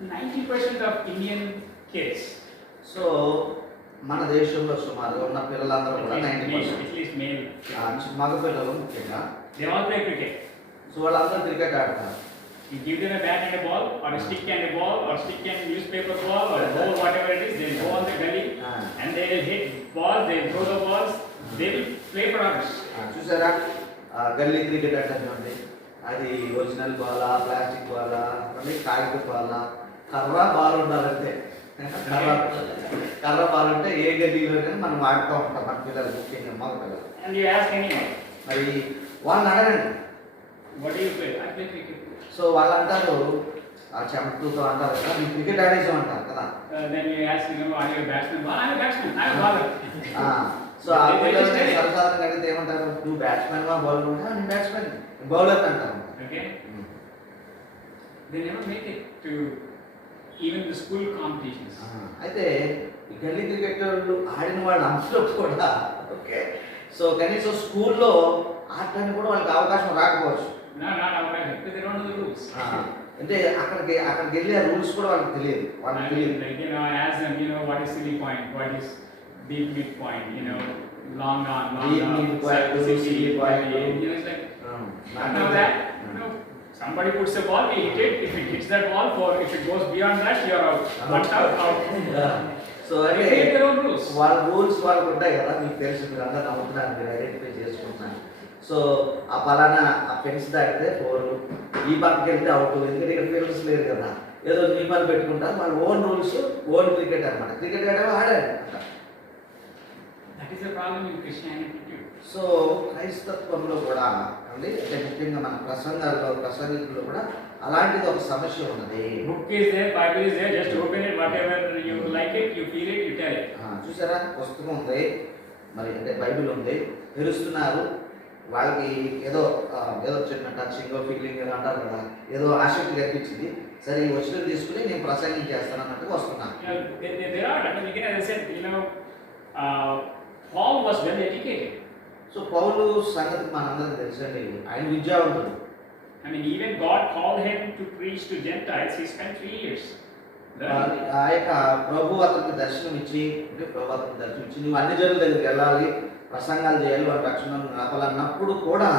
90% of Indian kids, so మన దేశంలో సుమారుగా ఉన్న పిల్లలందరూ కూడా 90%, at least male, మగ పిల్లలు ముఖ్యంగా, they all play cricket. So వాళ్ళందరూ క్రికెట్ ఆడతారు. You give them a bat and a ball, or a stick and a ball, or stick and newspaper ball, or a ball, whatever it is, they'll go on the gully and they will hit balls, they'll throw the balls, they will play for hours. చూసారా గల్లీ cricket అంటే అది original Bala, plastic Bala, కాగిత బాలా, కర్ర ball ఉండాలంటే కర్ర ball ఉంటే ఏ గల్లీలోనే మనం ఆడుతూ ఉంటాం మన పిల్లలు, ముఖ్యంగా మగ పిల్లలు. And you ask anyone, మరి వాళ్ళని అడగండి, what do you play? I play cricket. So వాళ్ళు అంటారు ఆ చెమటతో అంటారు కదా, మీరు క్రికెట్ ఆడేసాం అంటారు కదా. Then you ask them, are you a batsman? Well, I'm a batsman, I'm a bowler. So ఆ పిల్లలు సరసాధారణంగా అడిగితే ఏమంటారు, నువ్వు బ్యాట్స్మెన్ వా బౌలర్ ఉంటా, నేను బ్యాట్స్మెన్ బౌలర్ అంటారు. Okay. They never make it to even the school competitions. అయితే ఈ గల్లీ క్రికెట్ ఆడిన వాళ్ళు అందరూ కూడా ఓకే, సో కనీసం స్కూల్లో ఆడటానికి కూడా వాళ్ళకి అవకాశం రాకపోవచ్చు. No, not outright, because they don't know the rules. అంటే అక్కడికి వెళ్ళి ఆ రూల్స్ కూడా వాళ్ళకి తెలియదు. వాళ్ళకి తెలియదు. Like, I ask them, what is silly point, what is deep mid point, long on, Deep mid point, silly point. It's like, not know that. Somebody puts a ball, we hit it. If it hits that ball, if it goes beyond that, you are out. One out. So They create their own rules. వాళ్ళ rules వాళ్ళకు ఉంటాయి కదా, మీకు తెలుసు, మీరు అందరూ నమ్ముతున్నారు, మీరు ఐడెంటిఫై చేసుకుంటున్నారు. సో ఆ పలానా ఆ ఫెన్స్ దాటితే 4, ఈ పక్కకి వెళ్తే అవుట్, ఎందుకంటే ఇక్కడ ఫెన్స్ లేదు కదా, ఏదో నియమాలు పెట్టుకుంటారు, వాళ్ళ ఓన్ రూల్స్, ఓన్ క్రికెట్ అనమాట. క్రికెట్ ఆడాడు That is the problem in Christianity too. So క్రైస్తత్వంలో కూడా అంటే ముఖ్యంగా మన ప్రసంగికుల్లో కూడా అలాంటిది ఒక సమస్య ఉన్నది. Book is there, Bible is there, just open it, whatever you like it, you feel it, you tell it. చూసారా, పుస్తకం ఉంది, మరి అంటే బైబిల్ ఉంది, తెలుస్తున్నారు, వాళ్ళకి ఏదో చిన్న టచింగ్ ఫీలింగ్ ఏదో అంటారు కదా, ఏదో ఆసక్తి కనిపించింది, సరే ఈ వచ్చిన తీసుకుని నేను ప్రసంగం చేస్తాను అన్నట్టుగా వస్తున్నాను. There are, again, as I said, Paul was well educated. So Paul సంగతి మనందరికీ తెలుసండి, ఆయన విద్యావంతుడు. Even God called him to preach to Gentiles. He spent 3 years. ఆ యొక్క ప్రభు అతనికి దర్శనం ఇచ్చి నువ్వు అన్ని జనుల దగ్గరికి వెళ్ళాలి, ప్రసంగాలు చేయాలి, వాళ్ళ రక్షణ ఆపాలన్నప్పుడు కూడా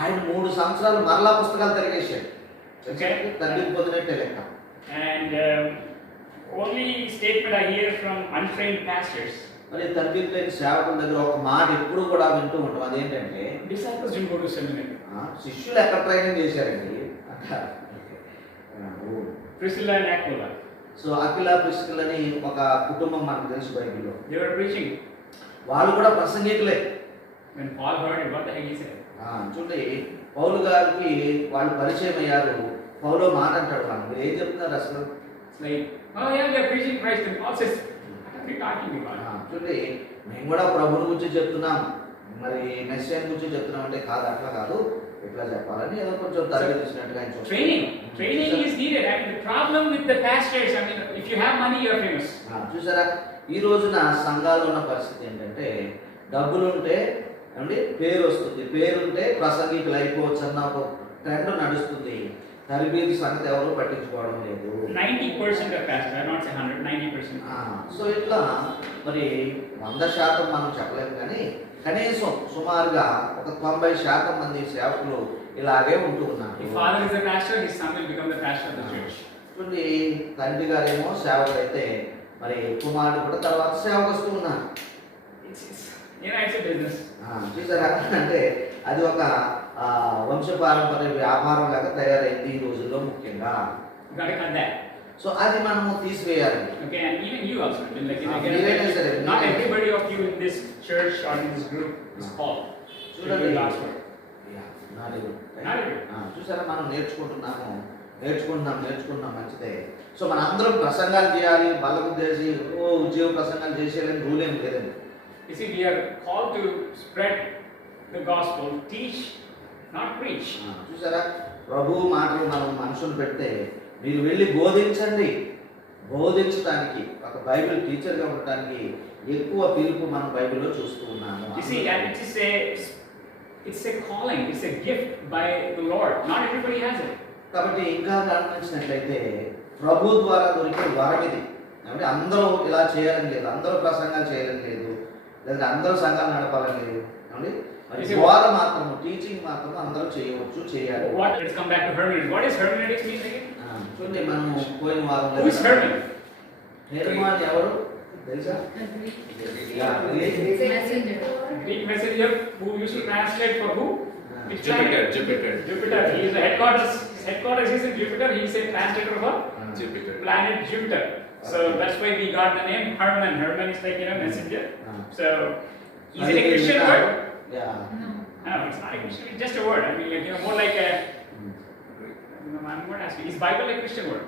ఆయన 3 సంవత్సరాలు మరలా పుస్తకాలు తిరిగేశాడు. తగ్గిపోతున్నట్టే లెక్క. And only statement I hear from untrained pastors. మరి తగ్గిపోయిన సేవకుల దగ్గర ఒక మాట ఎప్పుడు కూడా వింటూ ఉంటాం, అదేంటంటే Disciples didn't go to seminary. శిష్యులు ఎక్కడ ట్రైనింగ్ చేశారండి అంటారు. Priscilla and Aquila. సో అకిల ప్రిస్కిల్ అని ఒక కుటుంబం మనకు తెలుసు బైబిల్లో. They were preaching. వాళ్ళు కూడా ప్రసంగికులే. When Paul heard it, what the heck he said? చూడండి, పౌలు గారికి వాళ్ళు పరిచయం అయ్యారు. పౌలు మాట అంటాడు, వాళ్ళు మీరు ఏం చెప్తున్నారు అసలు? It's like, oh yeah, they are preaching Christ, and Paul says, what are we talking about? చూడండి, మేము కూడా ప్రభువుని గురించి చెప్తున్నాం, మరి మెస్సియాని గురించి చెప్తున్నాం అంటే కాదు, అట్లా కాదు, ఎట్లా చెప్పాలని ఏదో కొంచెం తరగతిచ్చినట్టుగా ఆయన చూస్తాం. Training is needed. The problem with the pastors, if you have money, you are famous. చూసారా, ఈ రోజున సంఘాలు ఉన్న పరిస్థితి ఏంటంటే డబ్బులుంటే అంటే పేరు వస్తుంది, పేరుంటే ప్రసంగికులు అయిపోవచ్చు అన్న ఒక ట్రెండ్ నడుస్తుంది. తరబీదు సంగతి ఎవరు పట్టించుకోవడం లేదు. 90% of pastors, I not say 100, 90%. So ఇట్లా మరి 100% మనం చెప్పలేము, కానీ కనీసం సుమారుగా ఒక 90% మంది సేవకులు ఇలాగే ఉంటూ ఉన్నారు. If father is a pastor, his son will become the pastor of the church. చూడండి, తండ్రి గారేమో సేవకుడు అయితే మరి కుమారుడు కూడా తర్వాత సేవకుస్తూ ఉన్నారు. It's a business. చూసారా, అంటే అది ఒక వంశపారంపర్య వ్యాపారం లాగా తయారైంది ఈ రోజుల్లో ముఖ్యంగా. సో అది మనము తీసివేయాలి. Okay, and even you also. Not everybody of you in this church or in this group is called. చూడండి, చూసారా, మనం నేర్చుకుంటున్నాం మంచిదే. సో మన అందరం ప్రసంగాలు చేయాలి, బలం చేసి ఉద్యోగ ప్రసంగాలు చేసేయాలని రూల్ ఏం లేదండి. You see, we are called to spread the gospel, teach, not preach. చూసారా, ప్రభు మాటలు మనం మనుషులు పెడితే మీరు వెళ్ళి బోధించండి. బోధించడానికి ఒక బైబిల్ టీచర్గా ఉండడానికి ఎక్కువ పిలుపు మనం బైబిల్లో చూస్తూ ఉన్నాము. You see, it's a calling, it's a gift by the Lord. Not everybody has it. కాబట్టి ఇంకా గమనించినట్లయితే ప్రభు ద్వారా దొరికే వరం ఇది. అంటే అందరూ ఇలా చేయాలని లేదు, అందరూ ప్రసంగాలు చేయాలని లేదు, లేదా అందరూ సంఘాలు నడపాలని లేదు. అంటే మరి బోధ మాత్రం, టీచింగ్ మాత్రం అందరూ చేయవచ్చు, చేయాలి. Let's come back to hermeneutics. What is hermeneutics mean again? చూడండి, మనం పోయిన వారం Who is Herman? హెర్మాన్ ఎవరు తెలుసా? Greek messenger who used to translate for who? Which Jupiter. planet? Jupiter. He is the headquarters is in Jupiter. He is a translator for Jupiter. planet Jupiter. So that's why we got the name Herman. Herman is like, messenger. So is it a Christian word? No, it's not a Christian. It's just a word. I mean, like, more like a. I'm not asking. Is Bible a Christian word?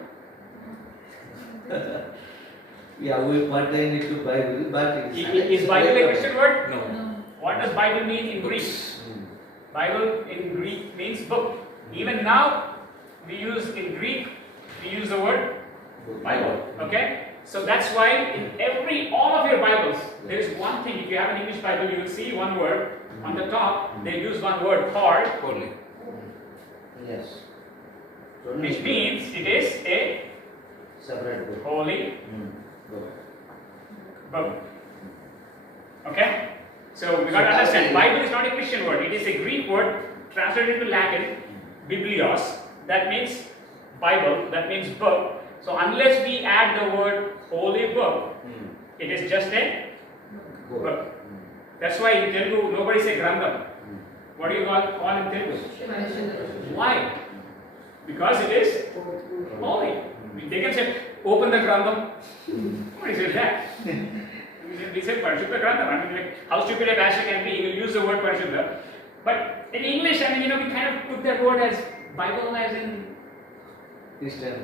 Yeah, we pertain it to Bible, but Is Bible a Christian word? No. What does Bible mean in Greek? Bible in Greek means book. Even now, we use in Greek, we use the word Bible. Okay? So that's why in all of your Bibles, there is one thing. If you have an English Bible, you will see one word on the top. They use one word called, Holy. Yes. which means it is a Separate book. holy Book. book. Okay? So we got to understand, Bible is not a Christian word. It is a Greek word translated into Latin, biblios. That means Bible. That means book. So unless we add the word holy book, it is just a book. That's why in Telugu nobody say Grandam. What do you call in Telugu? Why? Because it is holy. They can say, open the Grandam. What is it that? We say Parishuddha Grandam. I mean, like, how stupid a pastor can be, he will use the word Parishuddha. But in English, I mean, we kind of put that word as Bible as in Christian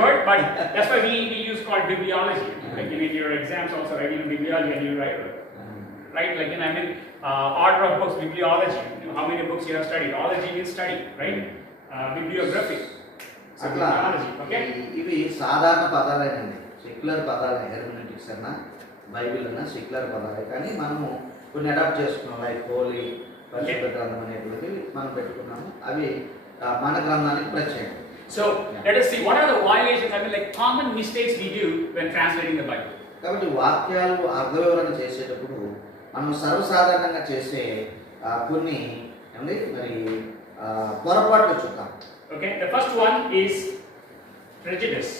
word, but that's why we use called bibliology. Like in your exams also, right? Bibliology, and you write, right? Like I mean, order of books, bibliology. How many books you have studied? Ology means study, right? Bibliography. So అట్లా bibliology, okay? ఇవి సాధారణ పదాలేనండి, secular పదాలే. హెర్మెనెటిక్స్ అన్నా Bible అన్నా secular పదాలే, కానీ మనము కొన్ని adapt చేసుకున్నాం. Like holy, పరిశుద్ధ గ్రంథం అనేటువంటివి మనం పెట్టుకున్నాము. అవి మన గ్రంథానికి ప్రత్యేకం. So let us see what are the violations, I mean, like common mistakes we do when translating the Bible. కాబట్టి వాక్యాలు అర్థ వివరణ చేసేటప్పుడు మనం సర్వసాధారణంగా చేసే కొన్ని ఏమండి మరి పొరపాట్లు చూద్దాం. Okay, the first one is prejudice.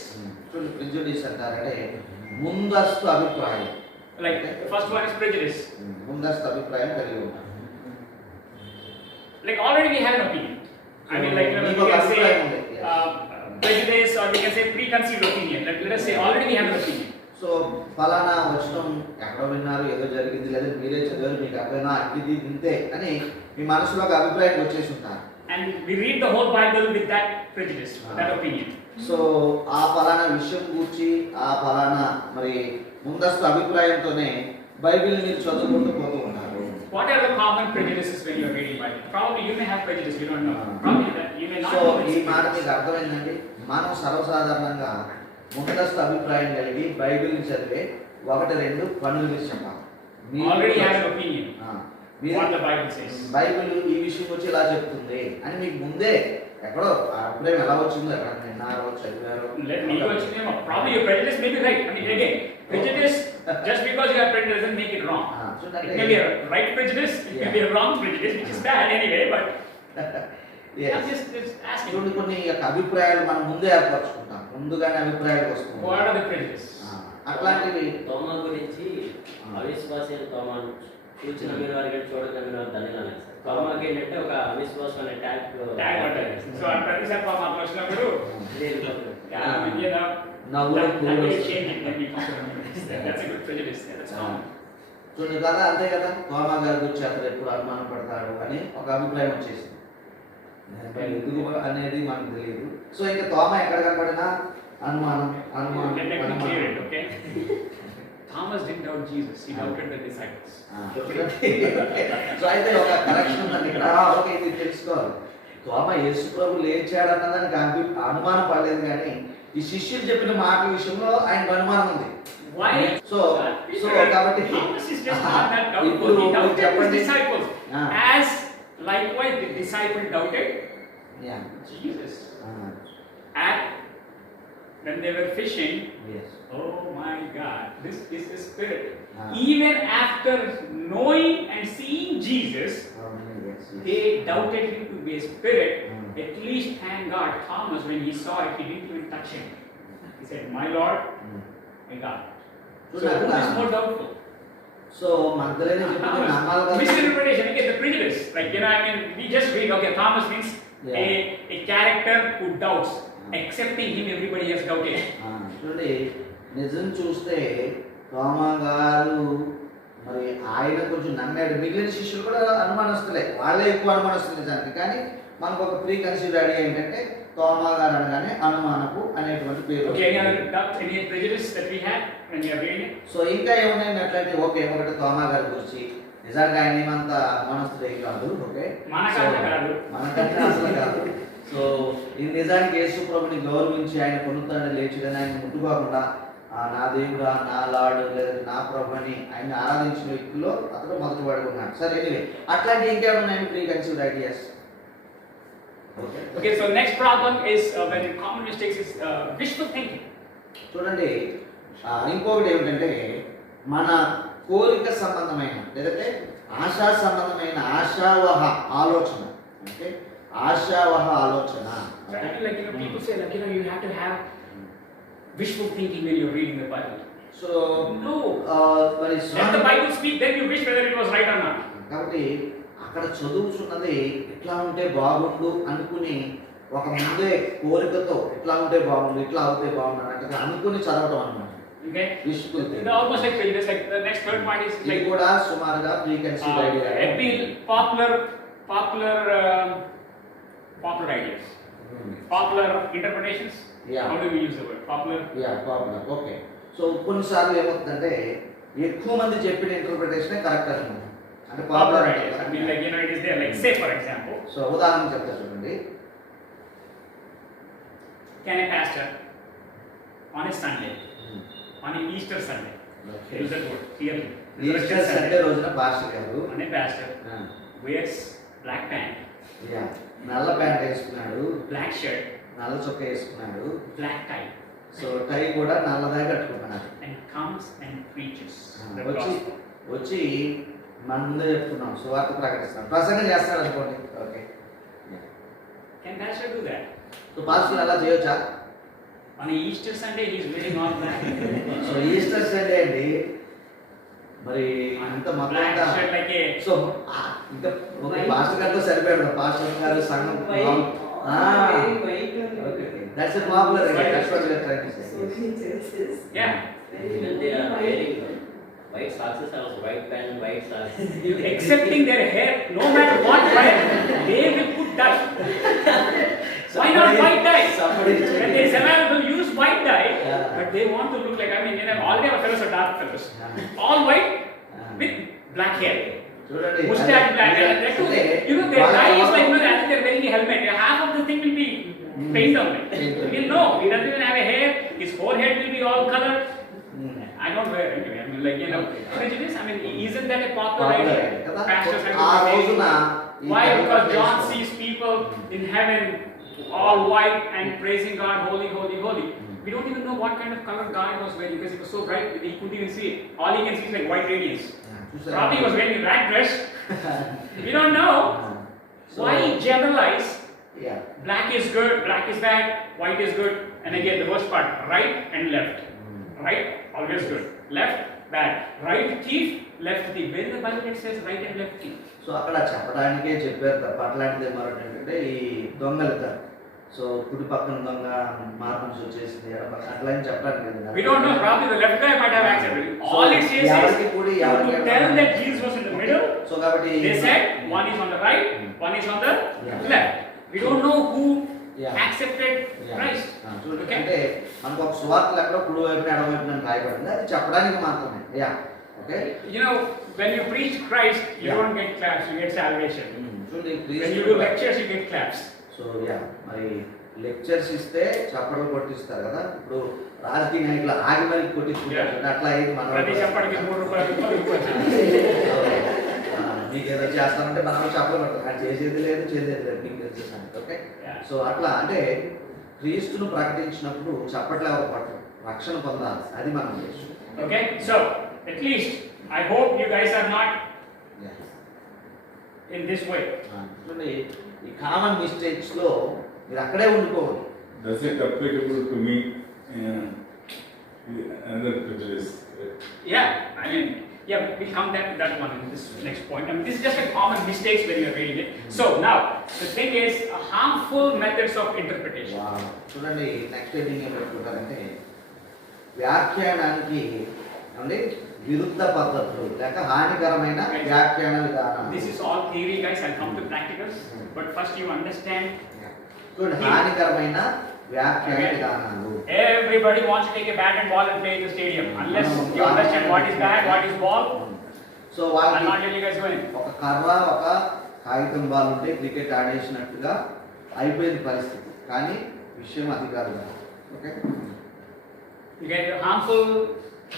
Prejudice అంటారంటే ముందస్తు అభిప్రాయం. Like the first one is prejudice. ముందస్తు అభిప్రాయం కలిగి ఉంటాం. Like already we have an opinion. I mean, like we can say prejudice, or we can say preconceived opinion. Let us say already we have an opinion. So ఫలానా వచనం ఎక్కడో విన్నారు, ఏదో జరిగింది, లేదా మీరే చదివారు, మీకు అర్థమైనా ఇది ఇంతే అని మీ మనసులో ఒక అభిప్రాయం వచ్చేసి ఉంటారు. And we read the whole Bible with that prejudice, that opinion. So ఆ ఫలానా విషయం గురించి ఆ ఫలానా మరి ముందస్తు అభిప్రాయంతోనే బైబిల్ని మీరు చదువుకుంటూ పోతూ ఉంటారు. What are the common prejudices when you are reading Bible? Probably you may have prejudice, we don't know. Probably that you may not so know. ఈ మాట మీకు అర్థమైందండి. మనం సర్వసాధారణంగా ముందస్తు అభిప్రాయం కలిగి బైబిల్ని చదివే 1-2 పనులు మీరు చెప్పాలి. Already have an opinion. What the Bible says. Bible ఈ విషయం వచ్చి ఇలా చెప్తుంది అని మీకు ముందే ఎక్కడో ఆ అభిప్రాయం ఎలా వచ్చిందో ఎక్కడ విన్నారో చదివారో. Let me go to name. Probably your prejudice may be right. I mean, again, prejudice just because you have prejudice doesn't make it wrong. It may be a right prejudice, it may be a wrong prejudice, which is bad anyway. But I'm just asking. చూడండి, కొన్ని యొక్క అభిప్రాయాలు మనం ముందే ఏర్పరచుకుంటాం, ముందుగానే అభిప్రాయాలు వస్తుంది. What are the prejudice? అట్లాంటివి తోమా గురించి అవిశ్వాసైన తోమాను చూచిన మీరు వారికి చూడక మీరు ధన్యులని సార్. తోమాకి ఏంటంటే ఒక అవిశ్వాసం అనే ట్యాగ్ ఉంటుంది. సో ఆ ప్రతిసారి మాకు వచ్చినప్పుడు చూడండి కదా, అంతే కదా. తోమా గారి గురించి అతను ఎప్పుడు అనుమానం పడతాడు అని ఒక అభిప్రాయం వచ్చేసింది. ఎందుకు అనేది మనకు తెలియదు. సో ఇంకా తోమా ఎక్కడ కనపడినా అనుమానం అనుమానం. Thomas didn't doubt Jesus, he doubted the disciples. So అయితే ఒక కరెక్షన్ ఉందండి ఇక్కడ. ఓకే, ఇది తెలుసుకోవాలి. తోమా యేసు ప్రభు లేచాడు అన్నదానికి అనుమానం పడలేదు, కానీ ఈ శిష్యులు చెప్పిన మాట విషయంలో ఆయనకు అనుమానం ఉంది. Why? సో కాబట్టి Thomas is just not that doubtful. He doubted his disciples. As likewise the disciple doubted Yeah. Jesus. Ah, And when they were fishing, yes. oh my God, this is the Spirit. Ah. Even after knowing and seeing Jesus, Yes, yes. they doubted him to be a spirit. Mm. At least, thank God, Thomas, when he saw it, he didn't even touch him. He said, "My Lord, Mm. my God." So, So, who is more doubtful? So మనతోనే చెప్పింది నమ్మాలి కదా. Misinterpretation, again, the prejudice. Like, I mean, we just read, okay, Thomas means a character who doubts. Accepting him, everybody has doubted. చూడండి, నిజం చూస్తే తోమా గారు మరి ఆయన కొంచెం నమ్మాడు. మిగిలిన శిష్యులు కూడా అనుమానస్తులే, వాళ్ళే ఎక్కువ అనుమానస్తులు నిజానికి. కానీ మనకు ఒక ప్రీ కన్సీవ్డ్ ఐడియా ఏంటంటే తోమా గారు అనగానే అనుమానపు అనేటువంటి పేరు. Okay, any other doubts, any prejudice that we have when we are reading it? So ఇంకా ఏమున్నాయంటే, ఓకే, ఒకటి తోమా గారి గురించి నిజంగా ఆయన ఏమంత అనుమానస్తులే కాదు. ఓకే, మనకంటే కాదు. మనకంటే అసలు కాదు. సో ఈ నిజానికి యేసు ప్రభుని గౌరవించి ఆయన పొందుతాడని లేచిడని ఆయన ముట్టుకోకుండా నా దేవుడా, నా లార్డ్ లేదా నా ప్రభు అని ఆయన ఆరాధించిన వ్యక్తుల్లో అతడు మొదటి వాడుకున్నాడు. సరే, ఎనివే అట్లాంటి ఇంకేమున్నాయి pre conceived ideas? Okay, so next problem is when common mistakes is wishful thinking. చూడండి, ఇంకొకటి ఏమిటంటే మన కోరిక సంబంధమైన లేదంటే ఆశా సంబంధమైన ఆశావహ ఆలోచన. ఓకే, ఆశావహ ఆలోచన. So, I mean, like, people say, like, you have to have wishful thinking when you're reading the Bible. So No. మరి Let the Bible speak, then you wish whether it was right or not. కాబట్టి అక్కడ చదువుతున్నది ఎట్లా ఉంటే బాగుండు అనుకుని ఒక ముందే కోరికతో ఎట్లా ఉంటే బాగుండు, ఇట్లా అవుతే బాగుండు అన్నట్టుగా అనుకుని చదవటం అన్నమాట. Okay. Wishful They're almost like prejudice. Like the next third point is ఇది like కూడా సుమారుగా pre conceived idea. appeal, popular ideas, popular interpretations. Yeah. How do we use the word popular? Popular. Okay, so కొన్నిసార్లు ఏమవుతుందంటే ఎక్కువ మంది చెప్పిన ఇంటర్ప్రిటేషనే correct అంటున్నారు. అంటే Popular popular ideas. I mean, like, it is there. Like, say for example, so ఉదాహరణ చెప్తా చూడండి. can a pastor on a Sunday, on a Easter Sunday, use that word clearly. Easter Sunday రోజున pastor గారు On a pastor wears black pant, నల్ల pant వేసుకున్నాడు, black shirt, నల్ల చొక్కా వేసుకున్నాడు, black tie, సో టై కూడా నల్లదే కట్టుకున్నాడు. and comes and preaches the వచ్చి gospel. వచ్చి మన ముందే చెప్తున్నాం, సువార్త ప్రకటిస్తున్నాం, ప్రసంగం చేస్తాడు అనుకోండి. Okay, Can pastor do that? So pastor అలా చేయొచ్చా? On a Easter Sunday, he is wearing all black. So Easter Sunday అండి, మరి ఇంత Black మొత్తం shirt like a సో ఇంకా పాస్టర్ గారితో సరిపోయాడు. పాస్టర్ గారు సంఘం that's a popular idea. That's what we are trying to say. yeah. When they are wearing white socks, also white pant, white socks. Accepting their hair, no matter what color, they will put dye. Why not white dye? When there is available, use white dye. Yeah. But they want to look like, I mean, already our fellows are dark fellows. All white with black hair. చూడండి, Mustache black hair. That too, their dye is like, as if they're wearing a helmet. Half of the thing will be paint on it. We'll know, he doesn't even have a hair, his forehead will be all colored. I don't wear anyway. I mean, like, prejudice. I mean, isn't that a popular idea? Pastors have ఆ to రోజున be. Why? Because John sees people in heaven all white and praising God, holy, holy, holy. We don't even know what kind of color God was wearing because it was so bright that he couldn't even see it. All he can see is like white radiance. Probably he was wearing a black dress. We don't know. Why generalize? Yeah. Black is good, black is bad, white is good. And again, the worst part, right and left. Right, always good. Left, bad. Right thief, left thief. When the Bible says right and left thief. So అక్కడ చెప్పడానికే చెప్పారు తప్ప అట్లాంటిది మరొకటి ఏంటంటే ఈ దొంగలు ఇద్దరు. సో కుడి పక్కన దొంగ మార్పు నుంచి వచ్చేసింది, ఎడమ పక్కన అట్లా అని చెప్పడానికి లేదు. We don't know, probably the left guy might have accepted it. All it says ఎవరికి is కూడి to ఎవరికి tell that Jesus was in the middle. So కాబట్టి They said one is on the right, one is on the Yeah. left. We don't know who Yeah. accepted Christ. చూడండి, Okay. అంటే మనకు ఒక సువార్తలు ఎక్కడ కుడి వైపున ఎడమ వైపున అని రాయబడింది, అది చెప్పడానికి మాత్రమే. Yeah, okay. When you preach Christ, you Yeah. don't get claps, you get salvation. చూడండి, When you do lectures, you get claps. So yeah, మరి లెక్చర్స్ ఇస్తే చప్పట్లు కొట్టిస్తారు కదా. ఇప్పుడు రాజకీయ నాయకులు ఆగి మరి కొట్టించుకుంటారు, అట్లా అయింది మన ప్రతి చెప్పడానికి ₹3 మీకు ఏదో చేస్తామంటే మనం చప్పలు కొట్టాలి, అది చేసేది లేదు, చేసేది లేదు, మీకు తెలుసు. Okay, Yeah. సో అట్లా అంటే క్రీస్తును ప్రకటించినప్పుడు చప్పట్లు ఎవరు పట్టరు, రక్షణ పొందాలి, అది మన ఉద్దేశం. Okay, so at least I hope you guys are not in this way. చూడండి, ఈ కామన్ మిస్టేక్స్ లో మీరు అక్కడే ఉండిపోవాలి. Does it applicable to me? Another prejudice. Yeah, I mean, yeah, we'll come to that one in this next point. I mean, this is just a common mistakes when you're reading it. So now, the thing is, harmful methods of interpretation. చూడండి, next heading ఏం పెట్టుకుంటారంటే వ్యాఖ్యానానికి అంటే విరుద్ధ పద్ధతులు లేక హానికరమైన వ్యాఖ్యాన విధానం. This is all theory, guys. I'll come to practicals. But first you understand. చూడండి, హానికరమైన వ్యాఖ్యాన విధానాలు. Everybody wants to take a bat and ball and play in the stadium. Unless you understand what is bat, what is ball. So I'll వాళ్ళకి not let you guys go in. ఒక కర్ర ఒక కాగితం ball ఉంటే cricket ఆడేసినట్టుగా అయిపోయింది పరిస్థితి. కానీ విషయం అది కాదు. Okay, You get harmful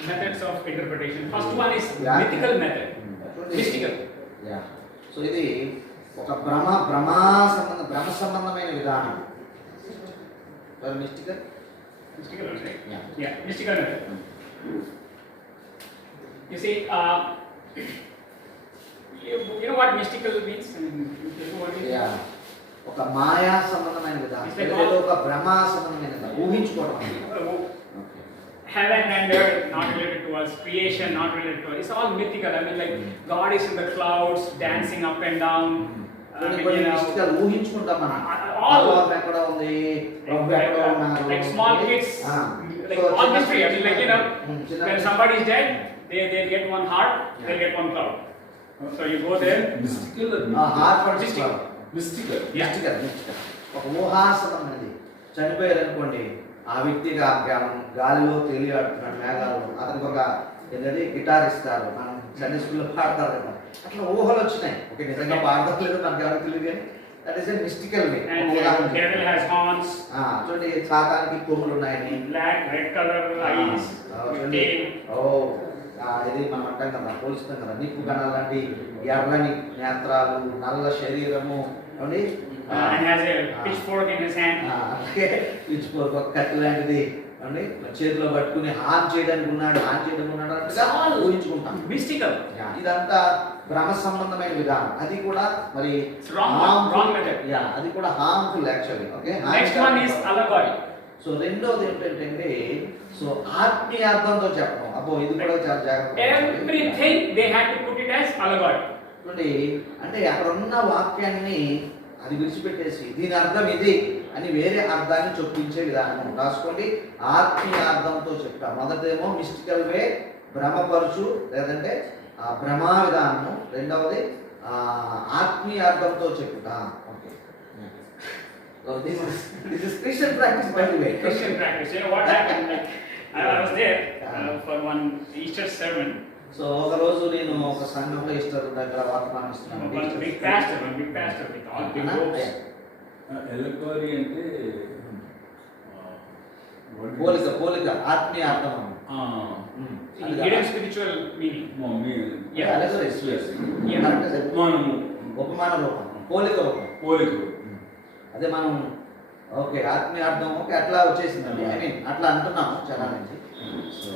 methods of interpretation. First one is mythical method. Mystical. Yeah, so ఇది ఒక భ్రమ సంబంధమైన విధానం. Mystical Mystical, right? Yeah. Yeah, mystical method. You see, you know what mystical means? I mean, you know what it is? Yeah, ఒక మాయా సంబంధమైన విధానం, It's like ఏదో ఒక భ్రమ సంబంధమైన విధానం, ఊహించుకోవడం. Heaven and earth not related to us, creation not related to us. It's all mythical. I mean, like God is in the clouds, dancing up and down. కొన్ని మిస్టికల్ ఊహించుకుంటాం మనం. All ఎక్కడ ఉంది, ప్రభు ఎక్కడ ఉన్నారు. like small kids, like all mystery. I mean, like when somebody is dead, they get one heart, they get one cloud. So you go there. Mystical or Mystical. mystical? Yeah. Mystical ఒక ఊహాసమైనది. చనిపోయారు అనుకోండి, ఆ వ్యక్తికి ఆ గాలిలో తేలియాడుతున్నాడు మేఘాలు, అతనికి ఒక ఏంటంటే గిటార్ ఇస్తారు, మనం సండే స్కూల్లో పాడతారు కదా, అట్లా ఊహలు వచ్చినాయి. ఓకే, నిజంగా పాడతారు లేదు మనకి ఎవరికి తెలియదు, కానీ that is a mystical way. And devil has horns. చూడండి, సాతానికి కొమ్ములు ఉన్నాయని, Black, red color eyes, tail. ఇది మనం అంటాం కదా, పోలుస్తాం కదా, నిప్పు కణ లాంటి ఎర్రని నేత్రాలు, నల్ల శరీరము, ఏమండి, And has a pitchfork in his hand. అలాగే పిచ్చిపోరు ఒక కత్తి లాంటిది అండి చేతిలో పట్టుకుని హాన్ చేయడానికి ఉన్నాడు అన్నట్టుగా ఊహించుకుంటాం. Mystical. ఇదంతా భ్రమ సంబంధమైన విధానం. అది కూడా మరి Wrong method. అది కూడా harmful actually. Okay, Next one is allegory. So రెండోది ఏంటంటే సో ఆత్మీయార్థంతో చెప్పడం. అబ్బో, ఇది కూడా చాలా జాగ్రత్త. Everything they had to put it as allegory. చూడండి, అంటే అక్కడ ఉన్న వాక్యాన్ని అది విడిచిపెట్టేసి దీని అర్థం ఇది అని వేరే అర్థాన్ని చొప్పించే విధానం. రాసుకోండి, ఆత్మీయార్థంతో చెప్తా. మొదటేమో మిస్టికల్ వే, భ్రమపరుచు లేదంటే భ్రమా విధానము. రెండవది ఆత్మీయార్థంతో చెప్పుట. Okay, this is Christian practice, by the way. Christian practice. You know what happened? Like, I was there for one Easter sermon. So ఒక రోజు నేను ఒక సంఘంలో ఈస్టర్ దగ్గర వర్తమానం ఇస్తున్నాను. One big pastor with all big robes. Allegory అంటే పోలిక ఆత్మీయ అర్థం. Hidden spiritual meaning. Yeah. ఉపమాన రూపం, పోలిక రూపం. అదే మనం ఓకే ఆత్మీయ అర్థం ఓకే అట్లా వచ్చేసిందండి. ఐ మీన్ అట్లా అంటున్నాము చాలా నుంచి.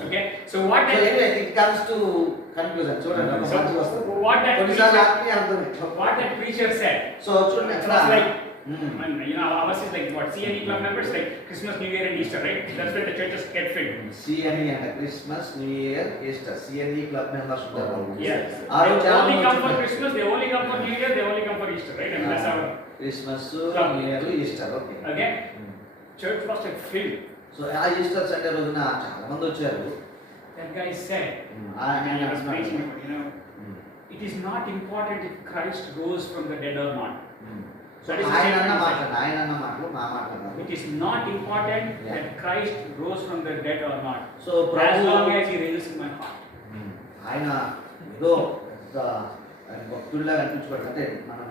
Okay, so what So anyway, it comes to conclusion. చూడండి, what that కొన్నిసార్లు ఆత్మీయ అర్థమే. what that preacher said. So చూడండి అక్కడ It's like, and you know, ours is like what CNE club members, like Christmas, New Year, and Easter, right? That's when the churches get filled. CNE అంటే Christmas, new year, Easter. CNE club members ఉంటారు. Yeah. ఆ రోజు They only come for Christmas, they only come for New Year, they only come for Easter, right? And that's our Christmas, new year, Easter. Okay, okay. Church was like filled. So ఆ Easter Sunday రోజున చాలా మంది వచ్చారు. That guy said, and I was preaching, you know, it is not important if Christ rose from the dead or not. That is the ఆయన అన్న statement. మాటలు మా మాటలు. It is not important that Christ rose from the dead or not. So As Prabhu long as He raises in my heart. ఆయన ఏదో భక్తుడిలా కనిపించుకోవడం అంటే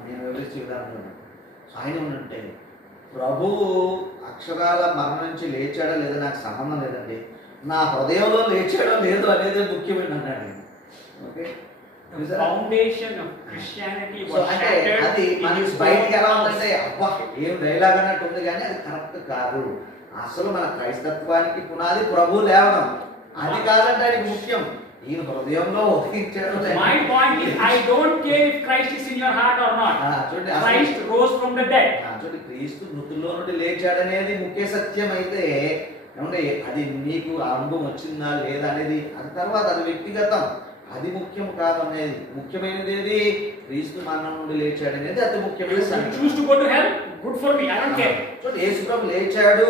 నేను వివరించే విధానంలో సో ఆయన ఉంటే ప్రభువు అక్షరాల మరణం నుంచి లేచాడో లేదో నాకు సంబంధం లేదండి, నా హృదయంలో లేచాడో లేదో అనేది ముఖ్యమైన అన్నాడు. Okay, The foundation of Christianity so was అంటే shattered అది in మనకి his బయటికి ఎలా own ఉందంటే house. అబ్బా ఏం డైలాగ్ అన్నట్టు ఉంది కానీ అది కరెక్ట్ కాదు. అసలు మన క్రైస్తత్వానికి పునాది ప్రభు లేవడం, అది కాదంటే అది ముఖ్యం. ఈయన హృదయంలో ఒప్పించాడు. My point is, I don't care if Christ is in your heart or not. చూడండి Christ rose from the dead. చూడండి క్రీస్తు మృతుల్లో నుండి లేచాడనేది ముఖ్య సత్యం అయితే ఏమంటే అది నీకు ఆ అనుభవం వచ్చిందా లేదా అనేది అది తర్వాత అది వ్యక్తిగతం, అది ముఖ్యం కాదు అనేది. ముఖ్యమైనది ఏది? క్రీస్తు మరణం నుండి లేచాడనేది అతి ముఖ్యమైన You సంగతి. choose to go to hell, good for me, I don't care. చూడండి యేసు ప్రభు లేచాడు,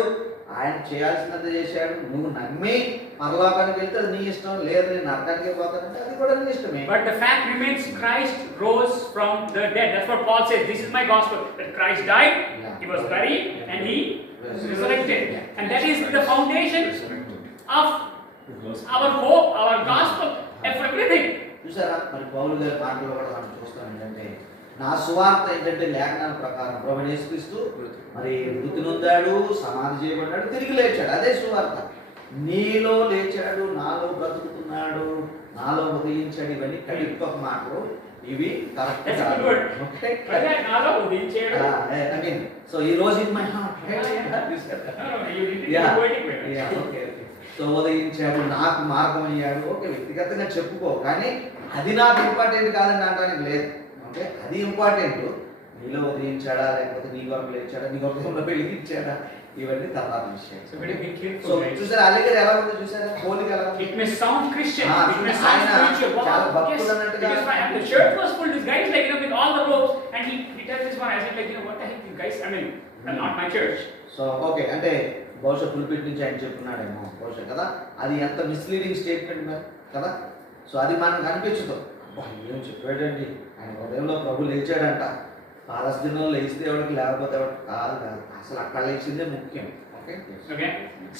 ఆయన చేయాల్సినంత చేశాడు. నువ్వు నమ్మి పరలోకానికి వెళ్తే అది నీ ఇష్టం, లేదు నేను నరకానికి పోతానంటే అది కూడా నీ ఇష్టమే. But the fact remains, Christ rose from the dead. That's what Paul says. This is my gospel. That Christ died, he was buried, and he resurrected. And that is the foundation of our hope, our gospel, and for everything. చూసారా మరి పౌలు గారి మాటలో కూడా మనం చూస్తాం ఏంటంటే, నా సువార్త ఏంటంటే లేఖనాల ప్రకారం ప్రభువైన యేసుక్రీస్తు మరి మృతి నొందాడు, సమాధి చేయబడ్డాడు, తిరిగి లేచాడు. అదే సువార్త. నీలో లేచాడు, నాలో బ్రతుకుతున్నాడు, నాలో ఉదయించాడు. ఇవన్నీ కడిప మాటలు, ఇవి correct. That's a good word. Okay నాలో ఉదయించాడు. అగైన్ సో ఈ రోజు in my heart. Okay so ఉదయించాడు, నాకు మార్గం అయ్యాడు. ఓకే వ్యక్తిగతంగా చెప్పుకో, కానీ అది నాకు ఇంపార్టెంట్ కాదని అనడానికి లేదు. ఓకే అది ఇంపార్టెంట్. నీలో ఉదయించాడా, లేకపోతే నీ కొరకు లేచాడా, నీ హృదయంలో వెలిగించాడా, ఇవన్నీ తర్వాత విషయం. So very be so careful, guys. చూసారా అలిగారు ఎలా ఉంది, చూసారా పోలిక ఎలా ఉంది. It may sound Christian, Ah, it may sound ఆయన spiritual. చాలా Wow, భక్తుడు yes, అన్నట్టుగా. because and the church was full. This guy is like, with all the robes, and he tells this one, I said like, what the heck, you guys, I mean, not my church. So okay అంటే బహుశా పులిపిట్ నుంచి ఆయన చెప్తున్నాడేమో బహుశా కదా. అది ఎంత misleading statement మరి కదా. సో అది మనకు అనిపించదు, అబ్బా ఏం చెప్పాడండి, ఆయన ఉదయంలో ప్రభు లేచాడంట, పాలస్ దినంలో లేస్తే ఎవరికి లేకపోతే ఎవరికి కాదు కాదు, అసలు అక్కడ లేచిందే ముఖ్యం. Okay Okay,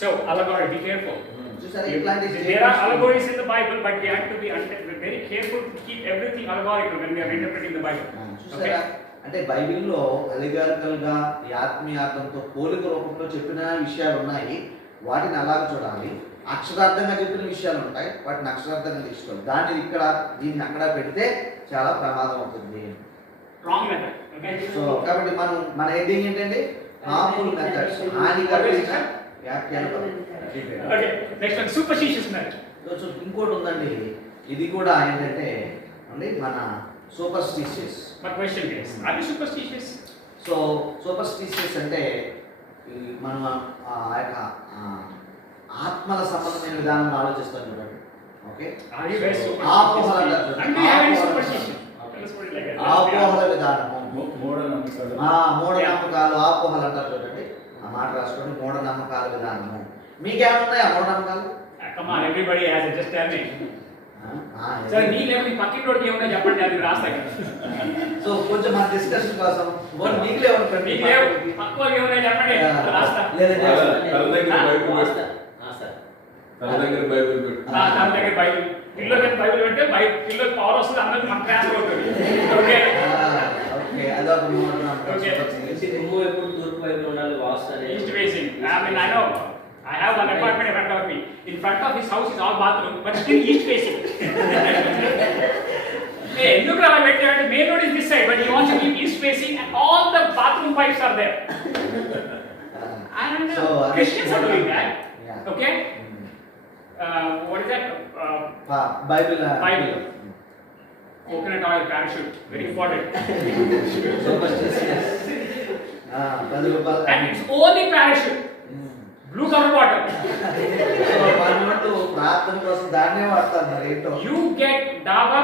so allegory, be careful. చూసారా ఇట్లాంటి There are allegories in the Bible, but we have to be very careful to keep everything allegorical when we are interpreting the Bible. చూసారా అంటే బైబిల్లో అలిగారికల్ గా ఈ ఆత్మీయార్థంతో పోలిక రూపంలో చెప్పిన విషయాలు ఉన్నాయి, వాటిని అలాగ చూడాలి. అక్షరార్థంగా చెప్పిన విషయాలు ఉంటాయి, వాటిని అక్షరార్థంగా తీసుకోవాలి. దాన్ని ఇక్కడ దీన్ని అక్కడ పెడితే చాలా ప్రమాదం అవుతుంది. Wrong method. Okay. సో కాబట్టి మన హెడ్డింగ్ ఏంటంటే హార్మ్ఫుల్ మెథడ్స్, హానికరమైన వ్యాఖ్యలు. Okay. Next one, superstitious method. So ఇంకోటి ఉందండి, ఇది కూడా ఏంటంటే అండి మన superstitious. My question is, are you superstitious? So superstitious అంటే మనం ఆ యొక్క ఆత్మల సంబంధమైన విధానంలో ఆలోచిస్తాం చూడండి. Okay Are you very ఆపోహల superstitious? And do you have any superstition? Let's put it like that. ఆపోహల విధానము, మూఢనమ్మకాలు. మూఢనమ్మకాలు, ఆపోహలు అంటారు చూడండి. ఆ మాట రాసుకోండి, మూఢనమ్మకాల విధానము. మీకేమున్నాయా మూఢనమ్మకాలు? Come on, everybody has it. Just tell me. Sir, నీ లేవు నీ పక్కింటి రోడ్కి ఏమన్నా చెప్పండి, అది రాస్తా. సో కొంచెం మన డిస్కషన్ కోసం మీకు లేవు నీకు లేవు, పక్క వాళ్ళకి ఏమన్నా చెప్పండి, రాస్తా. లేదంటే తల దగ్గర బైబిల్ పెట్టు. సార్ తల దగ్గర బైబిల్ పెట్టు. తన దగ్గర బైబిల్, పిల్లలకి బైబిల్ పెడితే పిల్లలకి పవర్ వస్తుంది, అందరికి మన క్లాస్ అవుతుంది. ఓకే ఓకే అదొక మూఢనమ్మకం. Okay. నువ్వు ఎప్పుడు తూర్పు వైపు ఉండాలి, వాస్తు అనేది east facing. I mean, I know. I have one apartment in front of me. In front of his house is all bathroom, but still east facing. Hey, look at the main road is this side, but he wants to keep east facing, and all the bathroom pipes are there. I don't know. So, Christians are doing that. Yeah. Okay. What is that? Bible Bible. Coconut oil parachute, very important. Superstitious 10 రూపాయలు. And it's only parachute. Blue color bottle. So వాళ్ళు ప్రార్థన కోసం దాన్నే వాడతారు మరి ఏంటో. You get Dabur,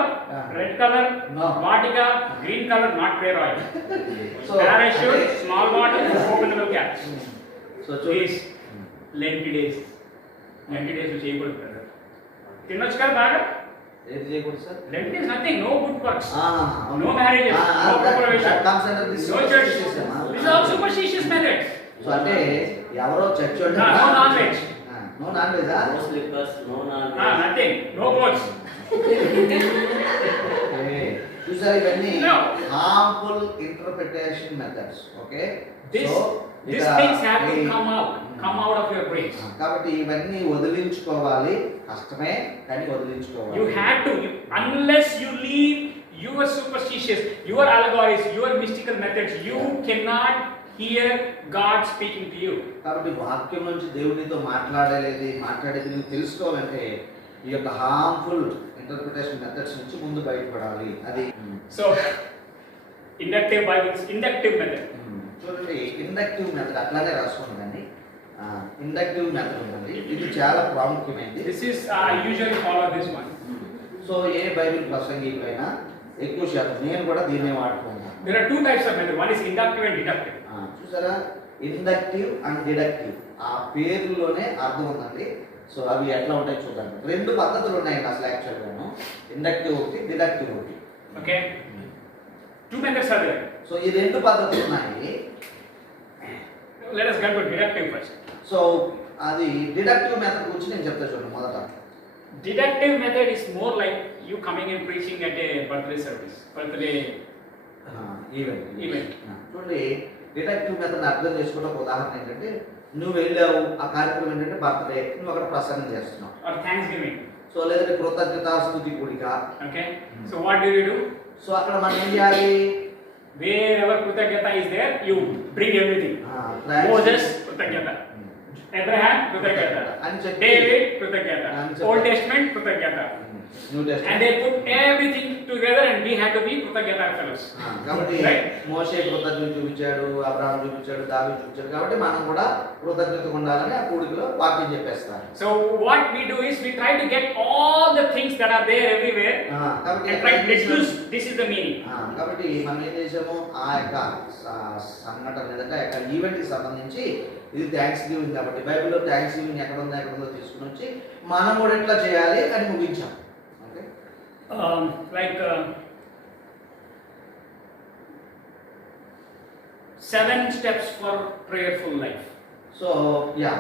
red color, No. Vatica, green color, not clear oil. So, Parachute, అంటే- small bottle, openable cap. So Please, Lenti days. Lenti days which able to తినొచ్చు కదా బాగా. ఏది చేయకూడదు sir? Lenti is nothing, no good works. అవును. No marriages, no preparation, comes under this no church. superstition, These are all superstitious methods. So అంటే ఎవరో church No non-veg. No non veg no slippers, no non Nothing, no clothes. చూసారు ఇవన్నీ No. Harmful interpretation methods. Okay This things have to come out. come out of your brains. కాబట్టి ఇవన్నీ వదిలించుకోవాలి, కష్టమే కానీ వదిలించుకోవాలి. You had to, unless you leave your superstitious, your allegories, your mystical methods, you cannot hear God speaking to you. కాబట్టి వాక్యం నుంచి దేవునితో మాట్లాడేది నువ్వు తెలుసుకోవాలంటే ఈ యొక్క హార్మ్ఫుల్ ఇంటర్ప్రిటేషన్ మెథడ్స్ నుంచి ముందు బయటపడాలి. అది So, inductive Bibles, inductive method. చూడండి, ఇండక్టివ్ మెథడ్ అట్లానే రాసుకోండి. ఇండక్టివ్ మెథడ్ ఉందండి, ఇది చాలా ప్రాముఖ్యమైనది. This is, I usually follow this one. So ఏ బైబిల్ ప్రసంగికైనా ఎక్కువ శాతం నేను కూడా దీన్నే వాడుకుంటాను. There are two types of method. One is inductive and deductive. చూసారా, ఇండక్టివ్ అండ్ డిడక్టివ్ ఆ పేరులోనే అర్థం ఉందండి. సో అవి ఎట్లా ఉంటాయి చూద్దాం. రెండు పద్ధతులు ఉన్నాయండి అసలు యాక్చువల్గాను, ఇండక్టివ్ ఒకటి, డిడక్టివ్ ఒకటి. Okay? Two methods are there. So ఈ రెండు పద్ధతులు ఉన్నాయి. Let us get to deductive first. So అది డిడక్టివ్ మెథడ్ గురించి నేను చెప్తా చూడండి. మొదట Deductive method is more like you coming and preaching at a birthday service, birthday event. event. చూడండి, డిడక్టివ్ మెథడ్ అర్థం చేసుకోవడం ఒక ఉదాహరణ ఏంటంటే, నువ్వు వెళ్ళావు, ఆ కార్యక్రమం ఏంటంటే బర్త్డే, నువ్వు అక్కడ ప్రసంగం చేస్తున్నావు. Or Thanksgiving. సో లేదంటే కృతజ్ఞతాస్తుతి కూడిక. Okay? So what do you do? So అక్కడ మనం ఏం చేయాలి? Wherever Krutajnata is there, you bring everything. Moses, Krutajnata. Abraham, Krutajnata. అని చెప్పి David, Krutajnata. అని చెప్పి- Old Testament, Krutajnata. New And testament. they put everything together and we had to be Krutajnata fellows. కాబట్టి Right? మోషే కృతజ్ఞత చూపించాడు, అబ్రాహాం చూపించాడు, దావీదు చూపించాడు. కాబట్టి మనం కూడా కృతజ్ఞతగా ఉండాలని ఆ కూడికలో వాక్యం చెప్పేస్తారు. So what we do is we try to get all the things that are there everywhere కాబట్టి and try to deduce this is the meaning. కాబట్టి మనం ఏం చేసాము, ఆ యొక్క సంఘటన లేదంటే ఆ యొక్క ఈవెంట్కి సంబంధించి ఇది థ్యాంక్స్ గివింగ్ కాబట్టి బైబిల్లో థ్యాంక్స్ గివింగ్ ఎక్కడ ఉందో తీసుకుని వచ్చి మనం కూడా ఎట్లా చేయాలి అని ముగించాం. Okay, Like 7 steps for prayerful life. So yeah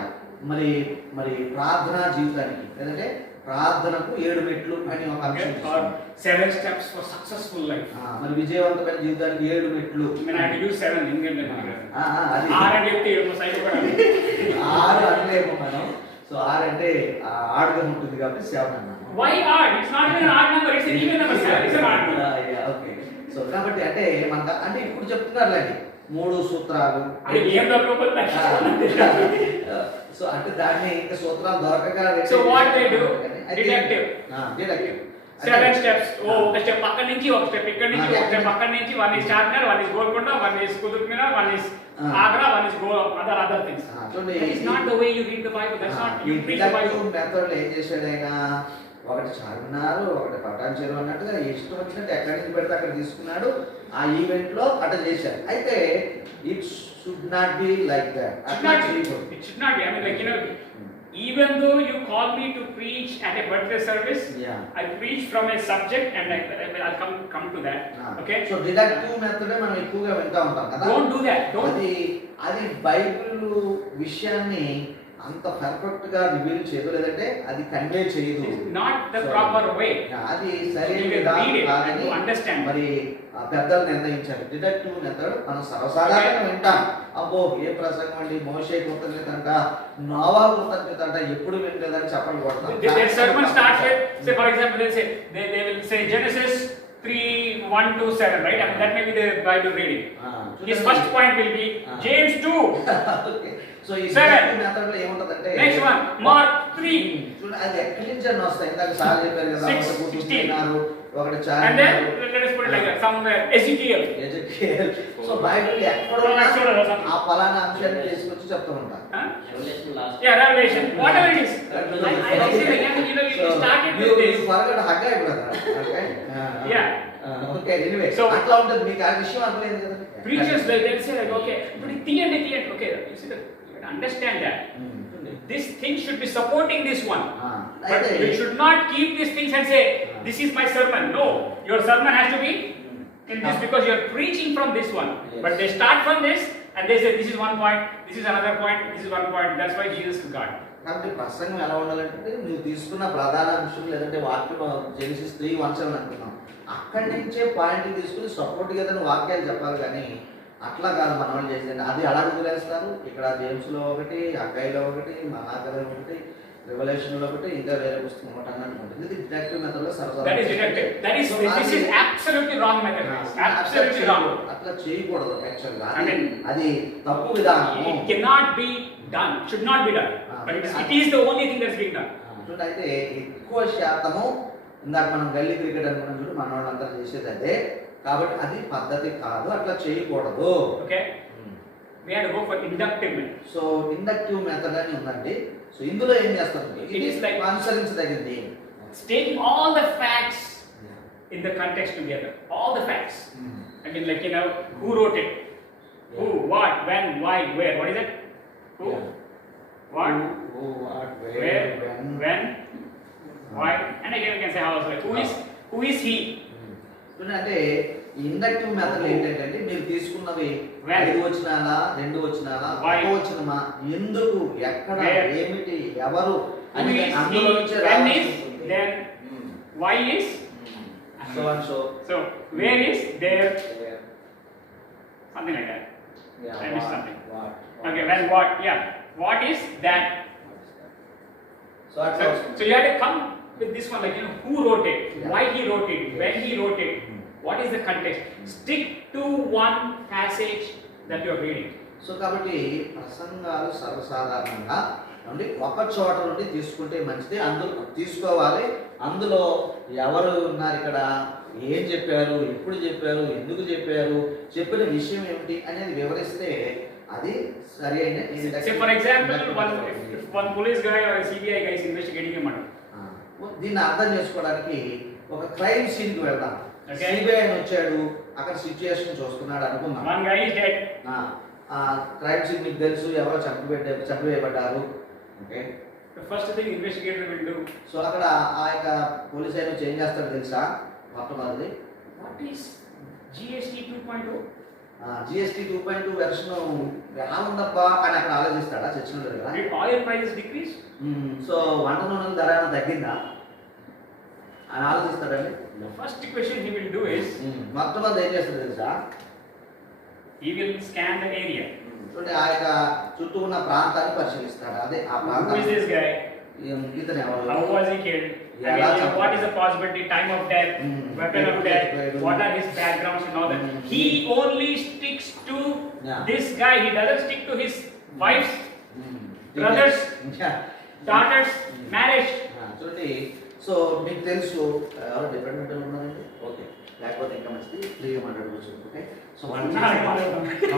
మరి మరి ప్రార్థనా జీవితానికి లేదంటే ప్రార్థనకు 7 మెట్లు అని ఒక అంశం Okay? తీసుకున్నాం. Or 7 steps for successful life. మరి విజయవంతమైన జీవితానికి 7 మెట్లు. I mean, I have to use 7 Indian language. అది 6 అని చెప్తే 7 సైడ్ కూడా 6 అనలేము మనం. సో 6 అంటే ఆడుగా ఉంటుంది కాబట్టి 7 అన్నాము. Why odd? It's not even an odd number, it's an even number, sir. It's an odd number. Okay, so కాబట్టి అంటే మనకు అంటే ఇప్పుడు చెప్తున్నారులేండి 3 సూత్రాలు. అది ఏం దొరకకపోతే సో అంటే దాన్ని ఇంకా సూత్రాలు దొరకగా So what they do? Deductive. Deductive 7 steps. Oh, ఒక స్టెప్ పక్క నుంచి ఒక స్టెప్ ఇక్కడ నుంచి ఒక స్టెప్ పక్క నుంచి, one is Charminar, one is Golconda, one is Qutub Minar, one is Agra, one is other things. చూడండి, That is not the way you read the Bible. That's not you preach the Bible. Method ఏం చేశాడు ఆయన, ఒకటి చార్మినార్, ఒకటి పటాన్ చెరువు అన్నట్టుగా ఇష్టం వచ్చినట్టు ఎక్కడి నుంచి పెడితే అక్కడ తీసుకున్నాడు. ఆ ఈవెంట్ లో అట్లా చేశారు. అయితే it should not be like that. It should not be. I mean, like, you know, even though you call me to preach at a birthday service, I preach from a subject and I'll come to that. Okay? So deductive method మనం ఎక్కువగా వింటా ఉంటాం కదా. Don't do that. Don't. అది Bible విషయాన్ని అంత perfect గా reveal చేయదు, లేదంటే అది కన్వే చేయదు. Not the proper way. అది సరైన You can విధానం read it కాదని to understand. మరి పెద్దలు నిర్ణయించారు. డిడక్టివ్ మెథడ్ మనం సర్వసాధారణంగా వింటాం. అబ్బో ఏ ప్రసంగం అండి, మోషే కృతజ్ఞత అంట, నోవా కృతజ్ఞత అంట, ఎప్పుడు వినలేదని చెప్పండి కొడతాం. Their sermon starts with, say for example, they will say Genesis 3:1-7, right? I mean, that may be the Bible reading. His first point will be James 2. Okay. So ఈ 7. మెథడ్ లో ఏముంటదంటే Next one, Mark 3. చూడండి, అది ఎక్కడి నుంచి అని వస్తాయి. ఇందాక sir చెప్పారు కదా, 6, ఒకటి 16. కూర్చున్నారు, ఒకటి And then Charminar, let us put it like that. Somewhere Ezekiel. So Bible ఎక్కడో ఆ ఫలానా అంశాన్ని తీసుకొచ్చి చెప్తూ ఉంటారు. Huh? Revelation last. Yeah, Revelation. Whatever it is. I say again, you know, you started with this. Haggai brother. Yeah. Okay, anyway So- అట్లా ఉంటుంది. మీకు ఆ విషయం అర్థమైంది కదా. Preachers they'll say like, okay, but the theory. Okay, you see that. You have to understand that this thing should be supporting this one. But you should not keep these things and say, this is my sermon. No, your sermon has to be in this because you are preaching from this one. Yes. But they start from this and they say, this is one point, this is another point, this is one point. That's why Jesus is God. కాబట్టి ప్రసంగం ఎలా ఉండాలంటే నువ్వు తీసుకున్న ప్రధాన అంశం లేదంటే వాక్యం జెనసిస్ 3:1-7 అనుకున్నాం, అక్కడి నుంచే పాయింట్ తీసుకుని సపోర్ట్ గా వాక్యాలు చెప్పాలి. కానీ అట్లా కాదు మన వాళ్ళు చేసేది. అది అలా వదిలేస్తారు. ఇక్కడ జేమ్స్లో ఒకటి, అక్కయ్యలో ఒకటి, మహాకలో ఒకటి, రెవల్యూషన్లో ఒకటి, ఇంకా వేరే పుస్తకం ఒకటి అన్నట్టు ఉంటుంది. ఇది డిడక్టివ్ మెథడ్లో That is deductive. This is absolutely wrong method. Absolutely wrong. అట్లా చేయకూడదు యాక్చువల్గా. I mean, అది తప్పు విధానం. It cannot be done. Should not be done. But it is the only thing that's being done. చూడండి, అయితే ఎక్కువ శాతము ఇందాక మనం గల్లీ క్రికెట్ అనుకున్నాం చూడు, మన వాళ్ళంతా చేసేది అదే. కాబట్టి అది పద్ధతి కాదు, అట్లా చేయకూడదు. Okay. We have to go for inductive method. So inductive method అని ఉందండి. సో ఇందులో ఏం చేస్తారు? It is like అనుసరించదగింది. stating all the facts in the context together. All the facts. I mean, like, who wrote it? Who, what, when, why, where? What is it? Who? What? Who, what, Where? when. Why? And again, we can say how also. Like, who is he? చూడండి, అంటే inductive method ఏంటంటే మీరు తీసుకున్నవి When? 5 వచనాలా, 2 వచనాలా, Why? 1 వచనమా, ఎందుకు, ఎక్కడ, Where? ఏమిటి, ఎవరు Who అని is అందులో he? నుంచే When రావాల్సి is? ఉంటుంది. Then why is? So and so. So where is? There. Yeah. Something like that. Yeah, I missed what, something. what. Okay. When what? Yeah. What is that? So అట్లా So you have to come with this one, like, who wrote it, Yeah. why he wrote it, Yes. when he wrote it, what is the context. Stick to one passage that you are reading. So కాబట్టి ప్రసంగాలు సర్వసాధారణంగా నుండి ఒక చోట నుండి తీసుకుంటే మంచిది. అందులో తీసుకోవాలి. అందులో ఎవరు ఉన్నారు, ఇక్కడ ఏం చెప్పారు, ఎప్పుడు చెప్పారు, ఎందుకు చెప్పారు, చెప్పిన విషయం ఏమిటి అనేది వివరిస్తే అది సరి అయిన Say for example, if one police guy or a CBI guy is investigating a murder. దీన్ని అర్థం చేసుకోవడానికి ఒక క్రైమ్ సీన్ కి వెళ్దాం. Okay. సిబిఐ వచ్చాడు, అక్కడ సిచ్యుయేషన్ చూస్తున్నాడు అనుకుందాం. One guy is dead. Crime scene మీకు తెలుసు, ఎవరో చంపివేయబడ్డారు. Okay. The first thing investigator will do. So అక్కడ ఆ యొక్క పోలీస్ అయిన ఏం చేస్తాడు తెలుసా? మొట్టమొదటి What is GST 2.0? GST 2.2 version ఎలా ఉందబ్బా అని అక్కడ ఆలోచిస్తాడా? చర్చలో కదా. Did oil prices decrease? So వంట నూనెల ధర ఏమైనా తగ్గిందా అని ఆలోచిస్తాడండి. The first question he will do is మొట్టమొదటి ఏం చేస్తాడు తెలుసా? he will scan the area. చూడండి, ఆ యొక్క చుట్టూ ఉన్న ప్రాంతాన్ని పరిశీలిస్తాడు. అదే ఆ Who is ప్రాంతం this guy? ఇతను ఎవరు, How was he killed? Yeah, I lots mean, of- what is the possibility, time of death, weapon of death, what are his backgrounds and all that. He only sticks to Yeah. this guy. He doesn't stick to his wife's, brothers, daughters, marriage. చూడండి. So మీకు తెలుసు ఎవరు dependent ఉన్నారండి. Okay, లేకపోతే ఇంకా మంచిది, ఫ్రీగా మాట్లాడుకోవచ్చు. ఓకే. సో వాళ్ళు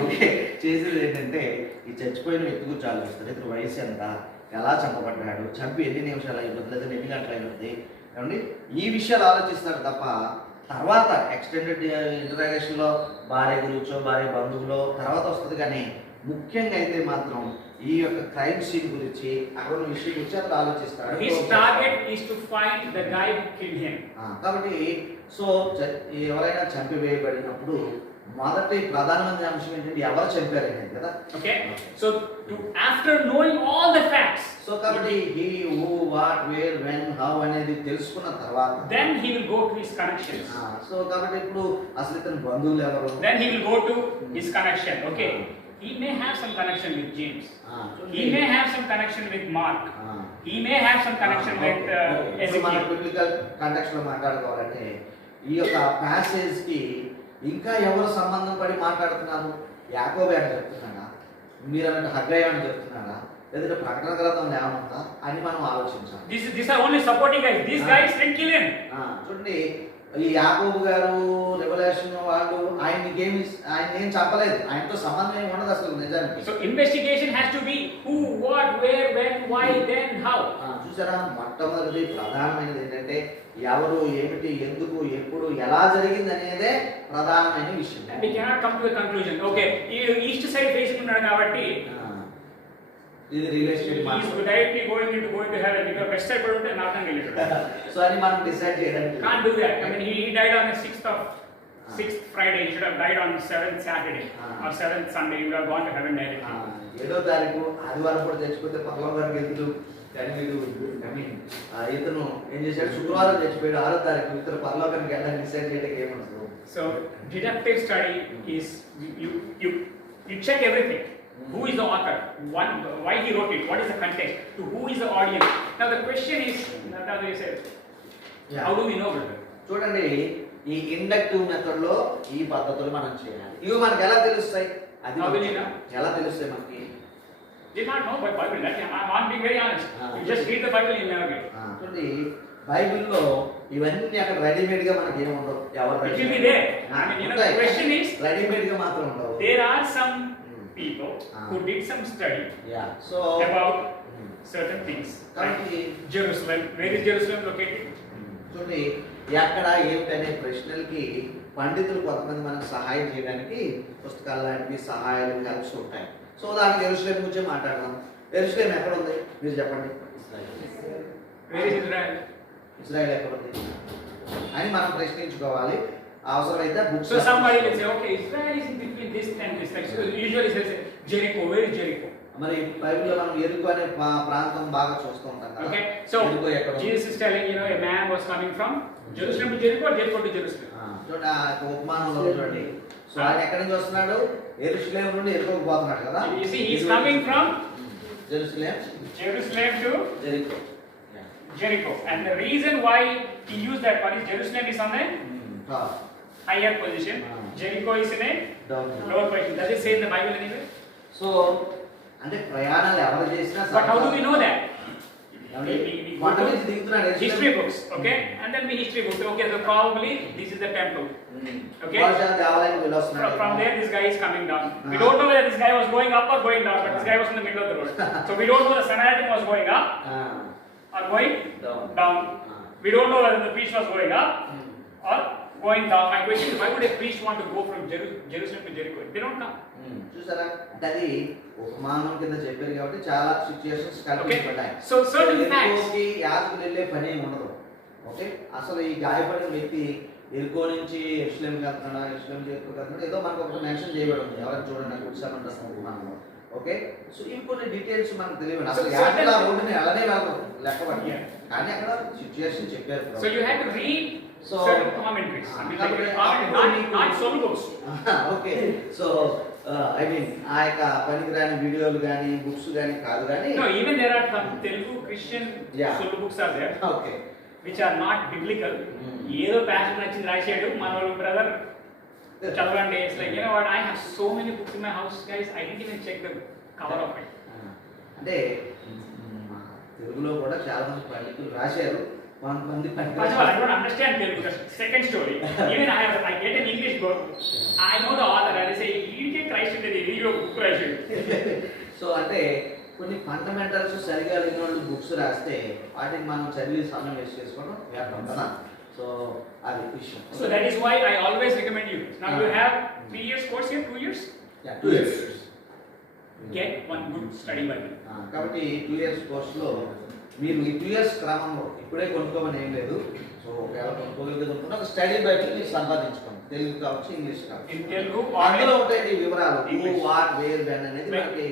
ఓకే చేసేది ఏంటంటే ఈ చచ్చిపోయిన వ్యక్తి గురించి ఆలోచిస్తారు. ఇతను వయసు ఎంత, ఎలా చంపబడ్డాడు, చంపి ఎన్ని నిమిషాలు అయిపోతుంది, లేదా ఎన్ని గంటలు అయిపోతుంది ఏమండి, ఈ విషయాలు ఆలోచిస్తారు తప్ప తర్వాత ఎక్స్టెండెడ్ ఇంటరాగేషన్లో భార్య గురించో, భార్య బంధువులో తర్వాత వస్తుంది. కానీ ముఖ్యంగా అయితే మాత్రం ఈ యొక్క క్రైమ్ సీన్ గురించి అక్కడ ఉన్న విషయం గురించి అట్లా ఆలోచిస్తాడు. His target is to find the guy who killed him. కాబట్టి సో ఎవరైనా చంపివేయబడినప్పుడు మొదటి ప్రధానమైన అంశం ఏంటంటే ఎవరు చంపారు అనేది కదా. Okay. So after knowing all the facts, so కాబట్టి he, who, what, where, when, how అనేది తెలుసుకున్న తర్వాత then he will go to his connections. So కాబట్టి ఇప్పుడు అసలు ఇతని బంధువులు ఎవరు, Then he will go to his connection. Okay. He may have some connection with James. He may have some connection with Mark. He may have some connection with ఇప్పుడు మనం Ezekiel. Biblical context లో మాట్లాడుకోవాలంటే ఈ యొక్క passage కి ఇంకా ఎవరు సంబంధం పడి మాట్లాడుతున్నారు? యాకోబు అని చెప్తున్నాడా, మీరు అన్నట్టు హగ్గయ్య అని చెప్తున్నాడా, లేదంటే ప్రకటన గ్రంథంలో ఏమన్నా అని మనం ఆలోచించాలి. These are only supporting guys. These guys didn't kill him. చూడండి, ఈ యాకోబు గారు, రెవల్యూషన్ వాళ్ళు ఆయన ఏం చెప్పలేదు, ఆయనతో సంబంధం ఏమి ఉండదు అసలు నిజానికి. So investigation has to be who, what, where, when, why, then, how. చూసారా, మొట్టమొదటి ప్రధానమైనది ఏంటంటే ఎవరు, ఏమిటి, ఎందుకు, ఎప్పుడు, ఎలా జరిగింది అనేదే ప్రధానమైన విషయం. And we cannot come to a conclusion. Okay, east side facing ఉన్నాడు కాబట్టి ఇది real he estate is directly going to heaven. If west side పడి ఉంటే నార్థన్ వెళ్ళాడు. సో అని మనం డిసైడ్ చేయడానికి Can't do that. I mean, he died on the 6th Friday. He should have died on 7th Saturday or 7th Sunday. He would have gone to heaven directly. 7వ తారీఖు ఆదివారం కూడా చచ్చిపోతే పర్లోకానికి వెళ్తుడు. కానీ వీడు ఇతను ఏం చేశాడు, శుక్రవారం చచ్చిపోయాడు, 6వ తారీఖు ఇతను పర్లోకానికి వెళ్ళాలని డిసైడ్ చేయడానికి ఏమనుకో So deductive study is you check everything. Who is the author? Why he wrote it? What is the context? To who is the audience? Now the question is, now they say, how do we know, brother? చూడండి, ఈ inductive method లో ఈ పద్ధతులు మనం చేయాలి. ఇవి మనకి ఎలా తెలుస్తాయి? అది How will you know? ఎలా తెలుస్తాయి మనకి? Did not know by Bible. I'm being very honest. You just read the Bible, you never get. చూడండి, బైబిల్లో ఇవన్నీ అక్కడ రెడీమేడ్ గా మనకి ఏమి ఉండవు. ఎవరు It will be there. I mean, you know, the question is, readymade గా మాత్రం ఉండవు. there are some people who did some study so about certain things. Like కాబట్టి Jerusalem. Where is Jerusalem located? చూడండి, ఎక్కడ ఏమిటనే ప్రశ్నలకి పండితులు కొంతమంది మనకు సహాయం చేయడానికి పుస్తకాలు లాంటివి సహాయాలు హెల్ప్స్ ఉంటాయి. సో దానికి యెరూషలేం గురించి మాట్లాడదాం. యెరూషలేం ఎక్కడ ఉంది మీరు చెప్పండి. Where is Israel? ఇజ్రాయెల్ ఎక్కడ ఉంది అని మనం ప్రశ్నించుకోవాలి. అవసరమైతే books. So somebody will say, okay, Israel is in between this and this. Like, so usually says Jericho. Where is Jericho? మరి బైబిల్లో మనం ఎరుకు అనే ప్రాంతం బాగా చూస్తూ ఉంటాం కదా. Okay, so ఎరుకు ఎక్కడ ఉంది? Jesus is telling, you know, a man was coming from Jerusalem to Jericho, or Jericho to Jerusalem. చూడండి, ఆ యొక్క ఉపమానంలో చూడండి. సో ఆయన ఎక్కడి నుంచి వస్తున్నాడు? యెరూషలేం నుండి ఎరుకోకు పోతున్నాడు కదా. You see, he's coming from Jerusalem to Jericho. Jericho, and the reason why he used that one is Jerusalem is on a higher position, Jericho is in a lower position. Does it say in the Bible anywhere? So అంటే ప్రయాణాలు ఎవరు చేసినా But how do we know that? ఏమండి? We కొండ go నుంచి to దిగుతున్నాడు history books, okay, and then we history books. Okay, so probably this is the temple. Okay. దేవాలయం వెళ్ళొస్తున్నాడు. From there, this guy is coming down. We don't know whether this guy was going up or going down, but this guy was in the middle of the road. So we don't know the Samaritan was going up or going down. We don't know whether the priest was going up or going down. My question is, why would a priest want to go from Jerusalem to Jericho? They don't come. చూసారా, అంటే అది ఉపమానం కింద చెప్పారు కాబట్టి చాలా situations కల్పించబడ్డాయి. So certain facts. ఎరుకోకి యాజకులు వెళ్ళే పని ఏమి ఉండదు. ఓకే, అసలు ఈ గాయపడిన వ్యక్తి ఎరుకో నుంచి యెరూషలేంకి వెళ్తున్నాడా, యెరూషలేం జెరికోకి వెళ్తున్నాడా, ఏదో మనకు ఒకటి మెన్షన్ చేయబడి ఉంది. ఎవరైనా చూడండి, కూర్చోమంటారు ఉపమానంలో. ఓకే, సో ఇవి కొన్ని డీటెయిల్స్ మనకు తెలియదు. అసలు యాజకులు ఆ రోడ్డుని అలానే వెళ్ళరు లెక్కబడి, కానీ అక్కడ సిచ్యుయేషన్ చెప్పారు. So you have to read certain commentaries. I mean, not solo books. Okay, so I mean ఆ యొక్క పనికిరాని వీడియోలు కానీ బుక్స్ కానీ కాదు కానీ. No, even there are some Telugu Christian solo books are there. Okay, which are not biblical. ఏదో passion నచ్చింది రాశాడు మన బ్రదర్ చదవండి. It's like, you know what, I have so many books in my house, guys, I didn't even check the cover of it. అంటే తెలుగులో కూడా చాలా మంది పండితులు రాశారు. కొంతమంది First of all, I don't understand Telugu. The second story, even I get an English book, I know the author, and I say, you get Christ in the review of book రాశాడు. So అంటే కొన్ని fundamentals సరిగా లేని వాళ్ళు books రాస్తే వాటిని మనం చదివి సమయం వేస్ట్ చేసుకోవడం వ్యర్థం కదా. సో అది విషయం. So that is why I always recommend you. Now you have 3 years course here, 2 years? 2 years. Get one good study Bible. కాబట్టి 2 years కోర్సులో మీరు ఈ 2 years క్రమంలో ఇప్పుడే కొనుక్కోమని ఏం లేదు. సో ఒకవేళ కొనుక్కోగలిగే ఒక స్టడీ బైబిల్ మీరు సంపాదించుకోండి. తెలుగు కావచ్చు, ఇంగ్లీష్ కావచ్చు. In Telugu, అందులో ఉంటాయి ఈ వివరాలు, English. వాట్ వేర్ వెన్ అనేది మనకి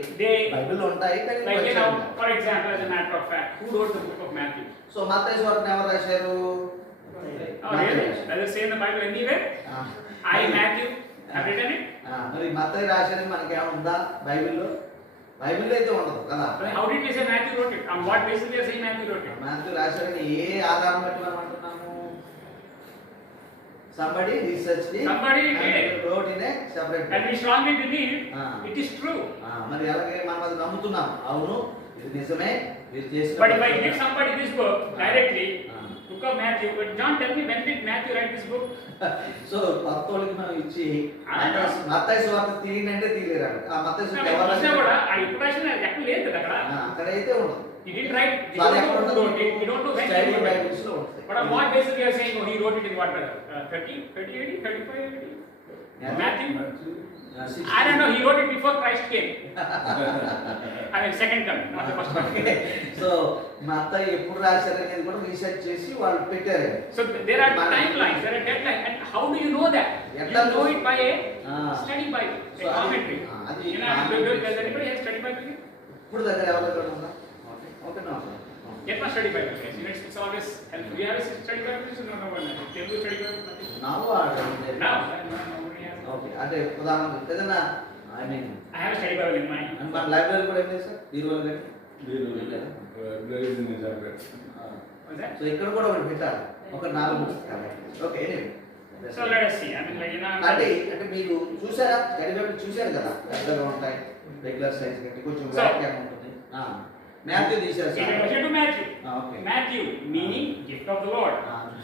బైబిల్లో ఉంటాయి. కానీ like, you know, for example, as a matter of fact, who wrote the book of Matthew? So మత్తయి సువార్తను ఎవరు రాశారు? Oh, really? Does it say in the Bible anywhere? I, Matthew, have written it? మరి మత్తయి రాశారని మనకి ఏమైనా ఉందా బైబిల్లో? బైబిల్లో అయితే ఉండదు కదా. But how did we say Matthew wrote it? On what basis we are saying Matthew wrote it? Matthew రాశారని ఏ ఆధారం బట్టి మనం అంటున్నాము? Somebody researched it. Somebody did it. and wrote in a separate book. And we strongly believe it is true. మరి అలాగే మనం అది నమ్ముతున్నాం. అవును, ఇది నిజమే, మీరు చేసిన. But if I give somebody this book directly, book of Matthew, but John, tell me, when did Matthew write this book? సో కొత్తోళ్ళకి మనం ఇచ్చి మత్తయి సువార్త తీయండి తీయలేరు. ఆ మత్తయి సువార్త ఎవరు ఇచ్చినా రాశారు? కూడా ఆ ఇంప్రెషన్ ఎక్కడ లేదు కదా అక్కడ. అక్కడైతే ఉండదు. He didn't write. We so అది don't ఎక్కడ know who ఉండదు? wrote it. We don't know when he study wrote it. Bibles లో ఉంటుంది. But on what basis we are saying, oh, he wrote it in what, 30 AD, 35 AD? Matthew? I don't know, he wrote it before Christ came. I mean, second coming, not the first coming. So మత్తయి ఎప్పుడు రాశారనేది కూడా research చేసి వాళ్ళు పెట్టారు. So there are timelines, there are deadlines, and how do you know that? You know it by a study Bible, a commentary. You know, does anybody have study Bible here? ఇప్పుడు దగ్గర ఎవరి దగ్గర ఉందా? Okay, okay, Get my study Bible, guys. You know, it's always helpful. Do you have a study Bible? No, one. Telugu study Bible? నవ్వు No, nobody has. Okay అంటే ఉదాహరణకు ఏదైనా I mean I have a study Bible in mine. మన library కూడా ఏం లేదు sir బీరువాలు కానీ What's that? సో ఇక్కడ కూడా ఒకటి పెట్టాలి ఒక 4 పుస్తకాలు okay So let us see. I mean, like, you know, అంటే అంటే మీరు చూసారా స్టడీ బైబిల్ చూశారు కదా పెద్దగా ఉంటాయి రెగ్యులర్ సైజ్ కంటే కొంచెం So- వ్యాఖ్యానం ఉంటుంది మాథ్యూ తీశారు it sir was to Matthew. Okay Matthew, meaning gift of the Lord.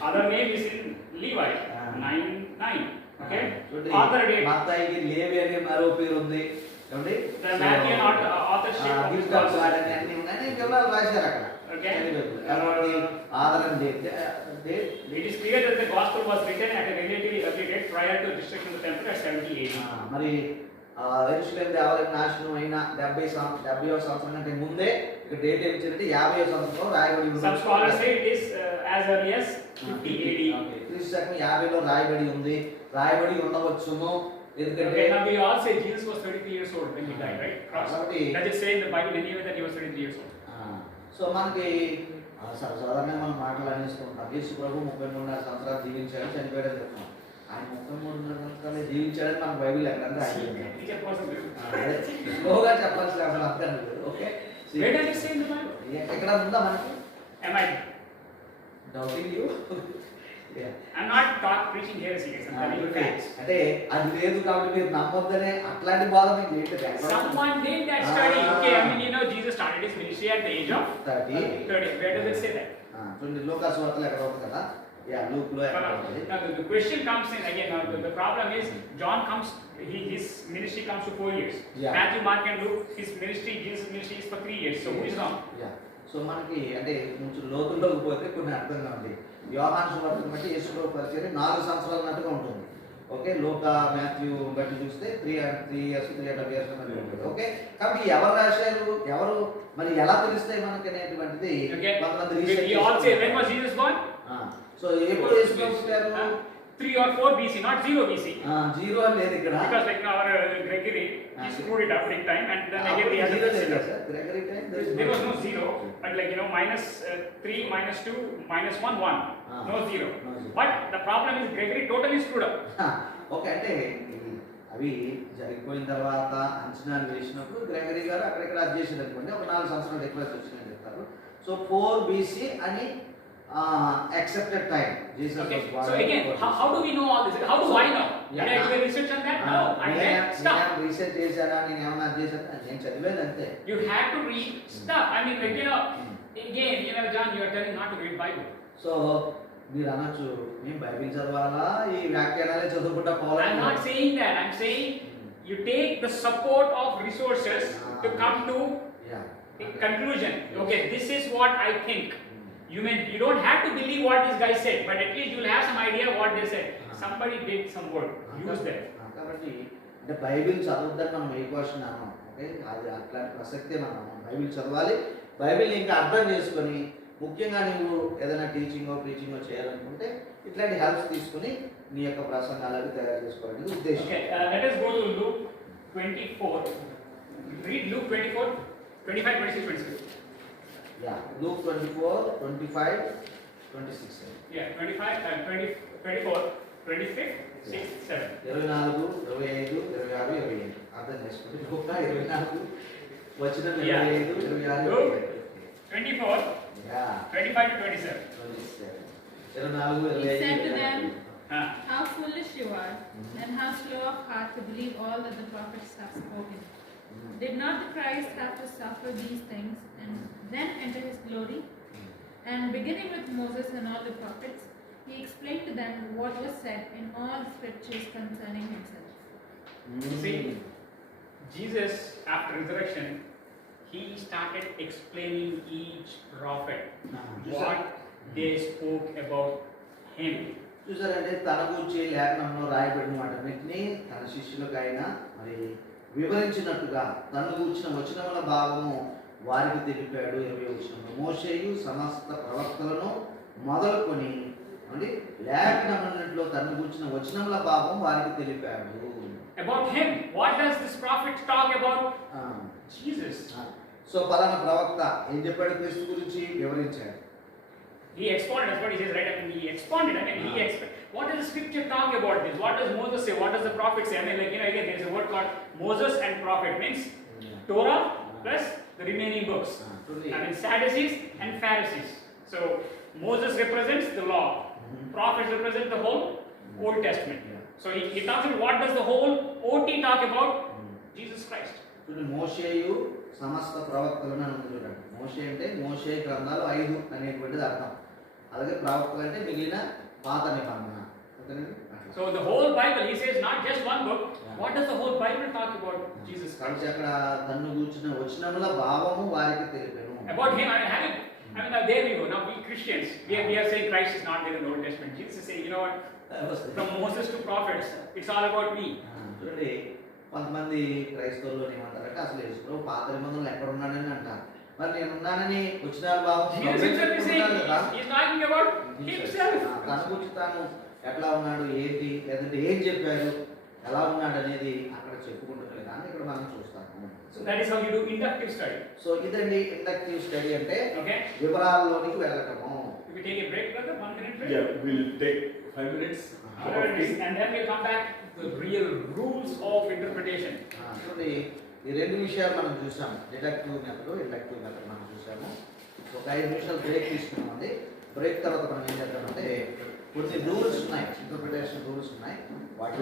Other name is in Levi, Ah. 9:9. Okay? చూడండి Author date. మత్తయికి లేవి అనే మరో పేరు ఉంది ఏమండి The Matthew authorship of this gift of gospel. God అని అన్ని ఉన్నాయి వివరాలు రాశారు అక్కడ Okay. స్టడీ బైబిల్ కాబట్టి ఆధారం date It is clear that the gospel was written at a relatively early date prior to the destruction of the temple at 70 AD. మరి యెరూషలేము దేవాలయం నాశనం అయిన 70వ సంవత్సరం కంటే ముందే ఇక్కడ డేట్ ఏం ఇచ్చారంటే 50వ సంవత్సరంలో రాయబడి ఉంది. Some scholars say it is as early as 50 AD. Okay. క్రీస్తు శకం 50లో రాయబడి ఉంది రాయబడి ఉండవచ్చును ఎందుకంటే Okay, now we all say Jesus was 33 years old when he died, right? Cross. కాబట్టి Does it say in the Bible anywhere that he was 33 years old? So మనకి సాధారణంగా మనం మాటలు అనేసుకుంటాం యేసు ప్రభు 33 సంవత్సరాలు జీవించాడు చనిపోయాడని చెప్తాం ఆయన 33 సంవత్సరాలు జీవించాడని మన బైబిల్ ఎక్కడంటే ఆయన Teacher person. స్లోగా చెప్పాల్సిన అసలు అర్థం లేదు okay Where does it say in the Bible? ఎక్కడ ఉందా మనకి Am I? Doubting you I'm not preaching heresy, guys. I'm telling you facts. అంటే అది లేదు కాబట్టి మీరు నమ్మొద్దనే అట్లాంటి బాధ మీకు ఏంటి Someone did that study. Okay, I mean, you know, Jesus started his ministry at the age of 30 30. Where does it say that? చూడండి లూకాసు వార్తలు ఎక్కడ ఉంది కదా యా లూక్లో ఎక్కడ ఉంది Now, the question comes in again. Now, the problem is John comes. His ministry comes to 4 years. Yeah. Matthew, Mark, and Luke. His ministry, Jesus' ministry, is for 3 years. So who is wrong? Yeah so మనకి అంటే కొంచెం లోతుల్లోకి పోతే కొన్ని అర్థంగా ఉంది యోహాను సువార్తను బట్టి యేసు ప్రభు పరిచర్య 4 సంవత్సరాలు అన్నట్టుగా ఉంటుంది ఓకే లూకా మాథ్యూ బట్టి చూస్తే 3 ఇయర్స్ 3.5 ఇయర్స్ అన్నట్టుగా ఉంటుంది ఓకే కాబట్టి ఎవరు రాశారు ఎవరు మరి ఎలా తెలుస్తాయి మనకి అనేటువంటిది Okay. కొంతమంది We all say, when was Jesus born? So ఎప్పుడు యేసు ప్రభు పుట్టారు 3 or 4 BC, not 0 BC. Zero అని లేదు ఇక్కడ Because like now our Gregory, he screwed it up big time, and then again we had to zero fix it లేదు up. Sir Gregory time There was no 0, but like, you know, -3, -2, -1, 1. No 0. No zero. But the problem is Gregory totally screwed up. Okay అంటే అవి జరిగిపోయిన తర్వాత అంచనాలు వేసినప్పుడు Gregory గారు అక్కడెక్కడ అది చేసేది అనుకోండి ఒక 4 సంవత్సరాలు ఎక్కువ వచ్చినాయని చెప్తారు సో 4 BC అని accepted time Jesus Okay. was born So again, how do we know all this? How do I know? Did I do a research on that? No, I read stuff. Research చేశాడా నేను ఏమన్నా చేశాను నేను చదివేది అంతే You had to read stuff. I mean, like, you know, again, you know, John, you are telling not to read Bible. So మీరు అనొచ్చు మేము బైబిల్ చదవాలా ఈ వ్యాఖ్యానాలే చదువుకుంటా I'm పోవాలి not saying that. I'm saying you take the support of resources to come to a conclusion. Okay, this is what I think. You don't have to believe what this guy said, but at least you'll have some idea what they said. Somebody did some work. Use that. కాబట్టి అంటే Bible చదవద్దని మనం ఏ question అన్నాం okay అది అట్లాంటి ప్రసక్తే మనం Bible చదవాలి Bible ఇంకా అర్థం చేసుకొని ముఖ్యంగా నువ్వు ఏదైనా ప్రీచింగో చేయాలనుకుంటే ఇట్లాంటి హెల్ప్స్ తీసుకుని నీ యొక్క ప్రసంగాలు అవి తయారు చేసుకోవాలని ఉద్దేశం Okay, let us go to Luke 24. Read Luke 24, 25, 26, 27. Yeah Luke 24, 25, 26 Yeah, 25, 20, 24, 25, 6, 7. 24, 25, 26, 27 అర్థం చేసుకుంటే లూకా 24 వచ్చిన 25, 26, Luke 24, yeah 25 to 27. 27 24, 25, He said to them, Ah. how foolish you are, and how slow of heart to believe all that the prophets have spoken. Did not the Christ have to suffer these things and then enter his glory? And beginning with Moses and all the prophets, he explained to them what was said in all the scriptures concerning himself. See, Jesus, after resurrection, he started explaining each prophet what they spoke about him. చూసారంటే తన గురించి లేఖనంలో రాయబడిన వాటన్నిటిని తన శిష్యులకైనా మరి వివరించినట్టుగా తను కూర్చిన వచనముల భాగము వారికి తెలిపాడు 20వ వచనంలో మోషేయు సమస్త ప్రవక్తలను మొదలుకొని అంటే లేఖనములో తను కూర్చిన వచనముల భాగం వారికి తెలిపాడు About him, what does this prophet talk about? Jesus. So పలానా ప్రవక్త ఏం చెప్పాడు క్రీస్తు గురించి వివరించాడు. He expounded, that's what he says, right? I mean, he expounded, I mean, he explained. What does the scripture talk about this? What does Moses say? What does the prophet say? I mean, like, again, there is a word called Moses and prophet, means Torah plus the remaining books. చూడండి. I mean, Sadducees and Pharisees. So, Moses represents the law. Prophets represent the whole Old Testament. So, he talks about what does the whole OT talk about? Jesus Christ. చూడండి, మోషేయు సమస్త ప్రవక్తలను అని ఉంది చూడండి. మోషే అంటే మోషే గ్రంథాలు 5 అనేటువంటిది అర్థం. అలాగే ప్రవక్తలు అంటే మిగిలిన పాత నిబంధన. ఓకేనండి? అట్లా. So, the whole Bible, he says not just one book. What does the whole Bible talk about? Jesus Christ. కాబట్టి అక్కడ తన్ను కూర్చున్న వచనముల భావము వారికి తెలిపెను. About him, I mean, there we go. Now we Christians, we are saying Christ is not there in the Old Testament. Jesus is saying, you know what? From Moses to prophets, it's all about me. చూడండి, కొంతమంది క్రైస్తవులు ఏమంటారంటే అసలు యేసుప్రభు పాత నిబంధనలు ఎక్కడ ఉన్నాడని అంటారు. మరి నేను ఉన్నానని వచ్చిన భావం Jesus himself is saying, he's talking about himself. తన గురించి తాను ఎట్లా ఉన్నాడు, ఏంటి, లేదంటే ఏం చెప్పారు, ఎలా ఉన్నాడు అనేది అక్కడ చెప్పుకుంటున్నారు కానీ ఇక్కడ మనం చూస్తాము. So that is how you do inductive study. So ఇదండి ఇండక్టివ్ స్టడీ అంటే Okay? వివరాల్లోనికి వెళ్ళటము. If we take a break, brother, 1 minute break. Yeah, we'll take 5 minutes. And then we'll come back to the real rules of interpretation. చూడండి, ఈ 2 విషయాలు మనం చూసాం, deductive method, inductive method మనం చూసాము. ఒక 5 నిమిషాలు బ్రేక్ తీసుకున్నామండి. బ్రేక్ తర్వాత మనం ఏం చేద్దామంటే కొన్ని రూల్స్ ఉన్నాయి, ఇంటర్ప్రిటేషన్ రూల్స్ ఉన్నాయి, వాటి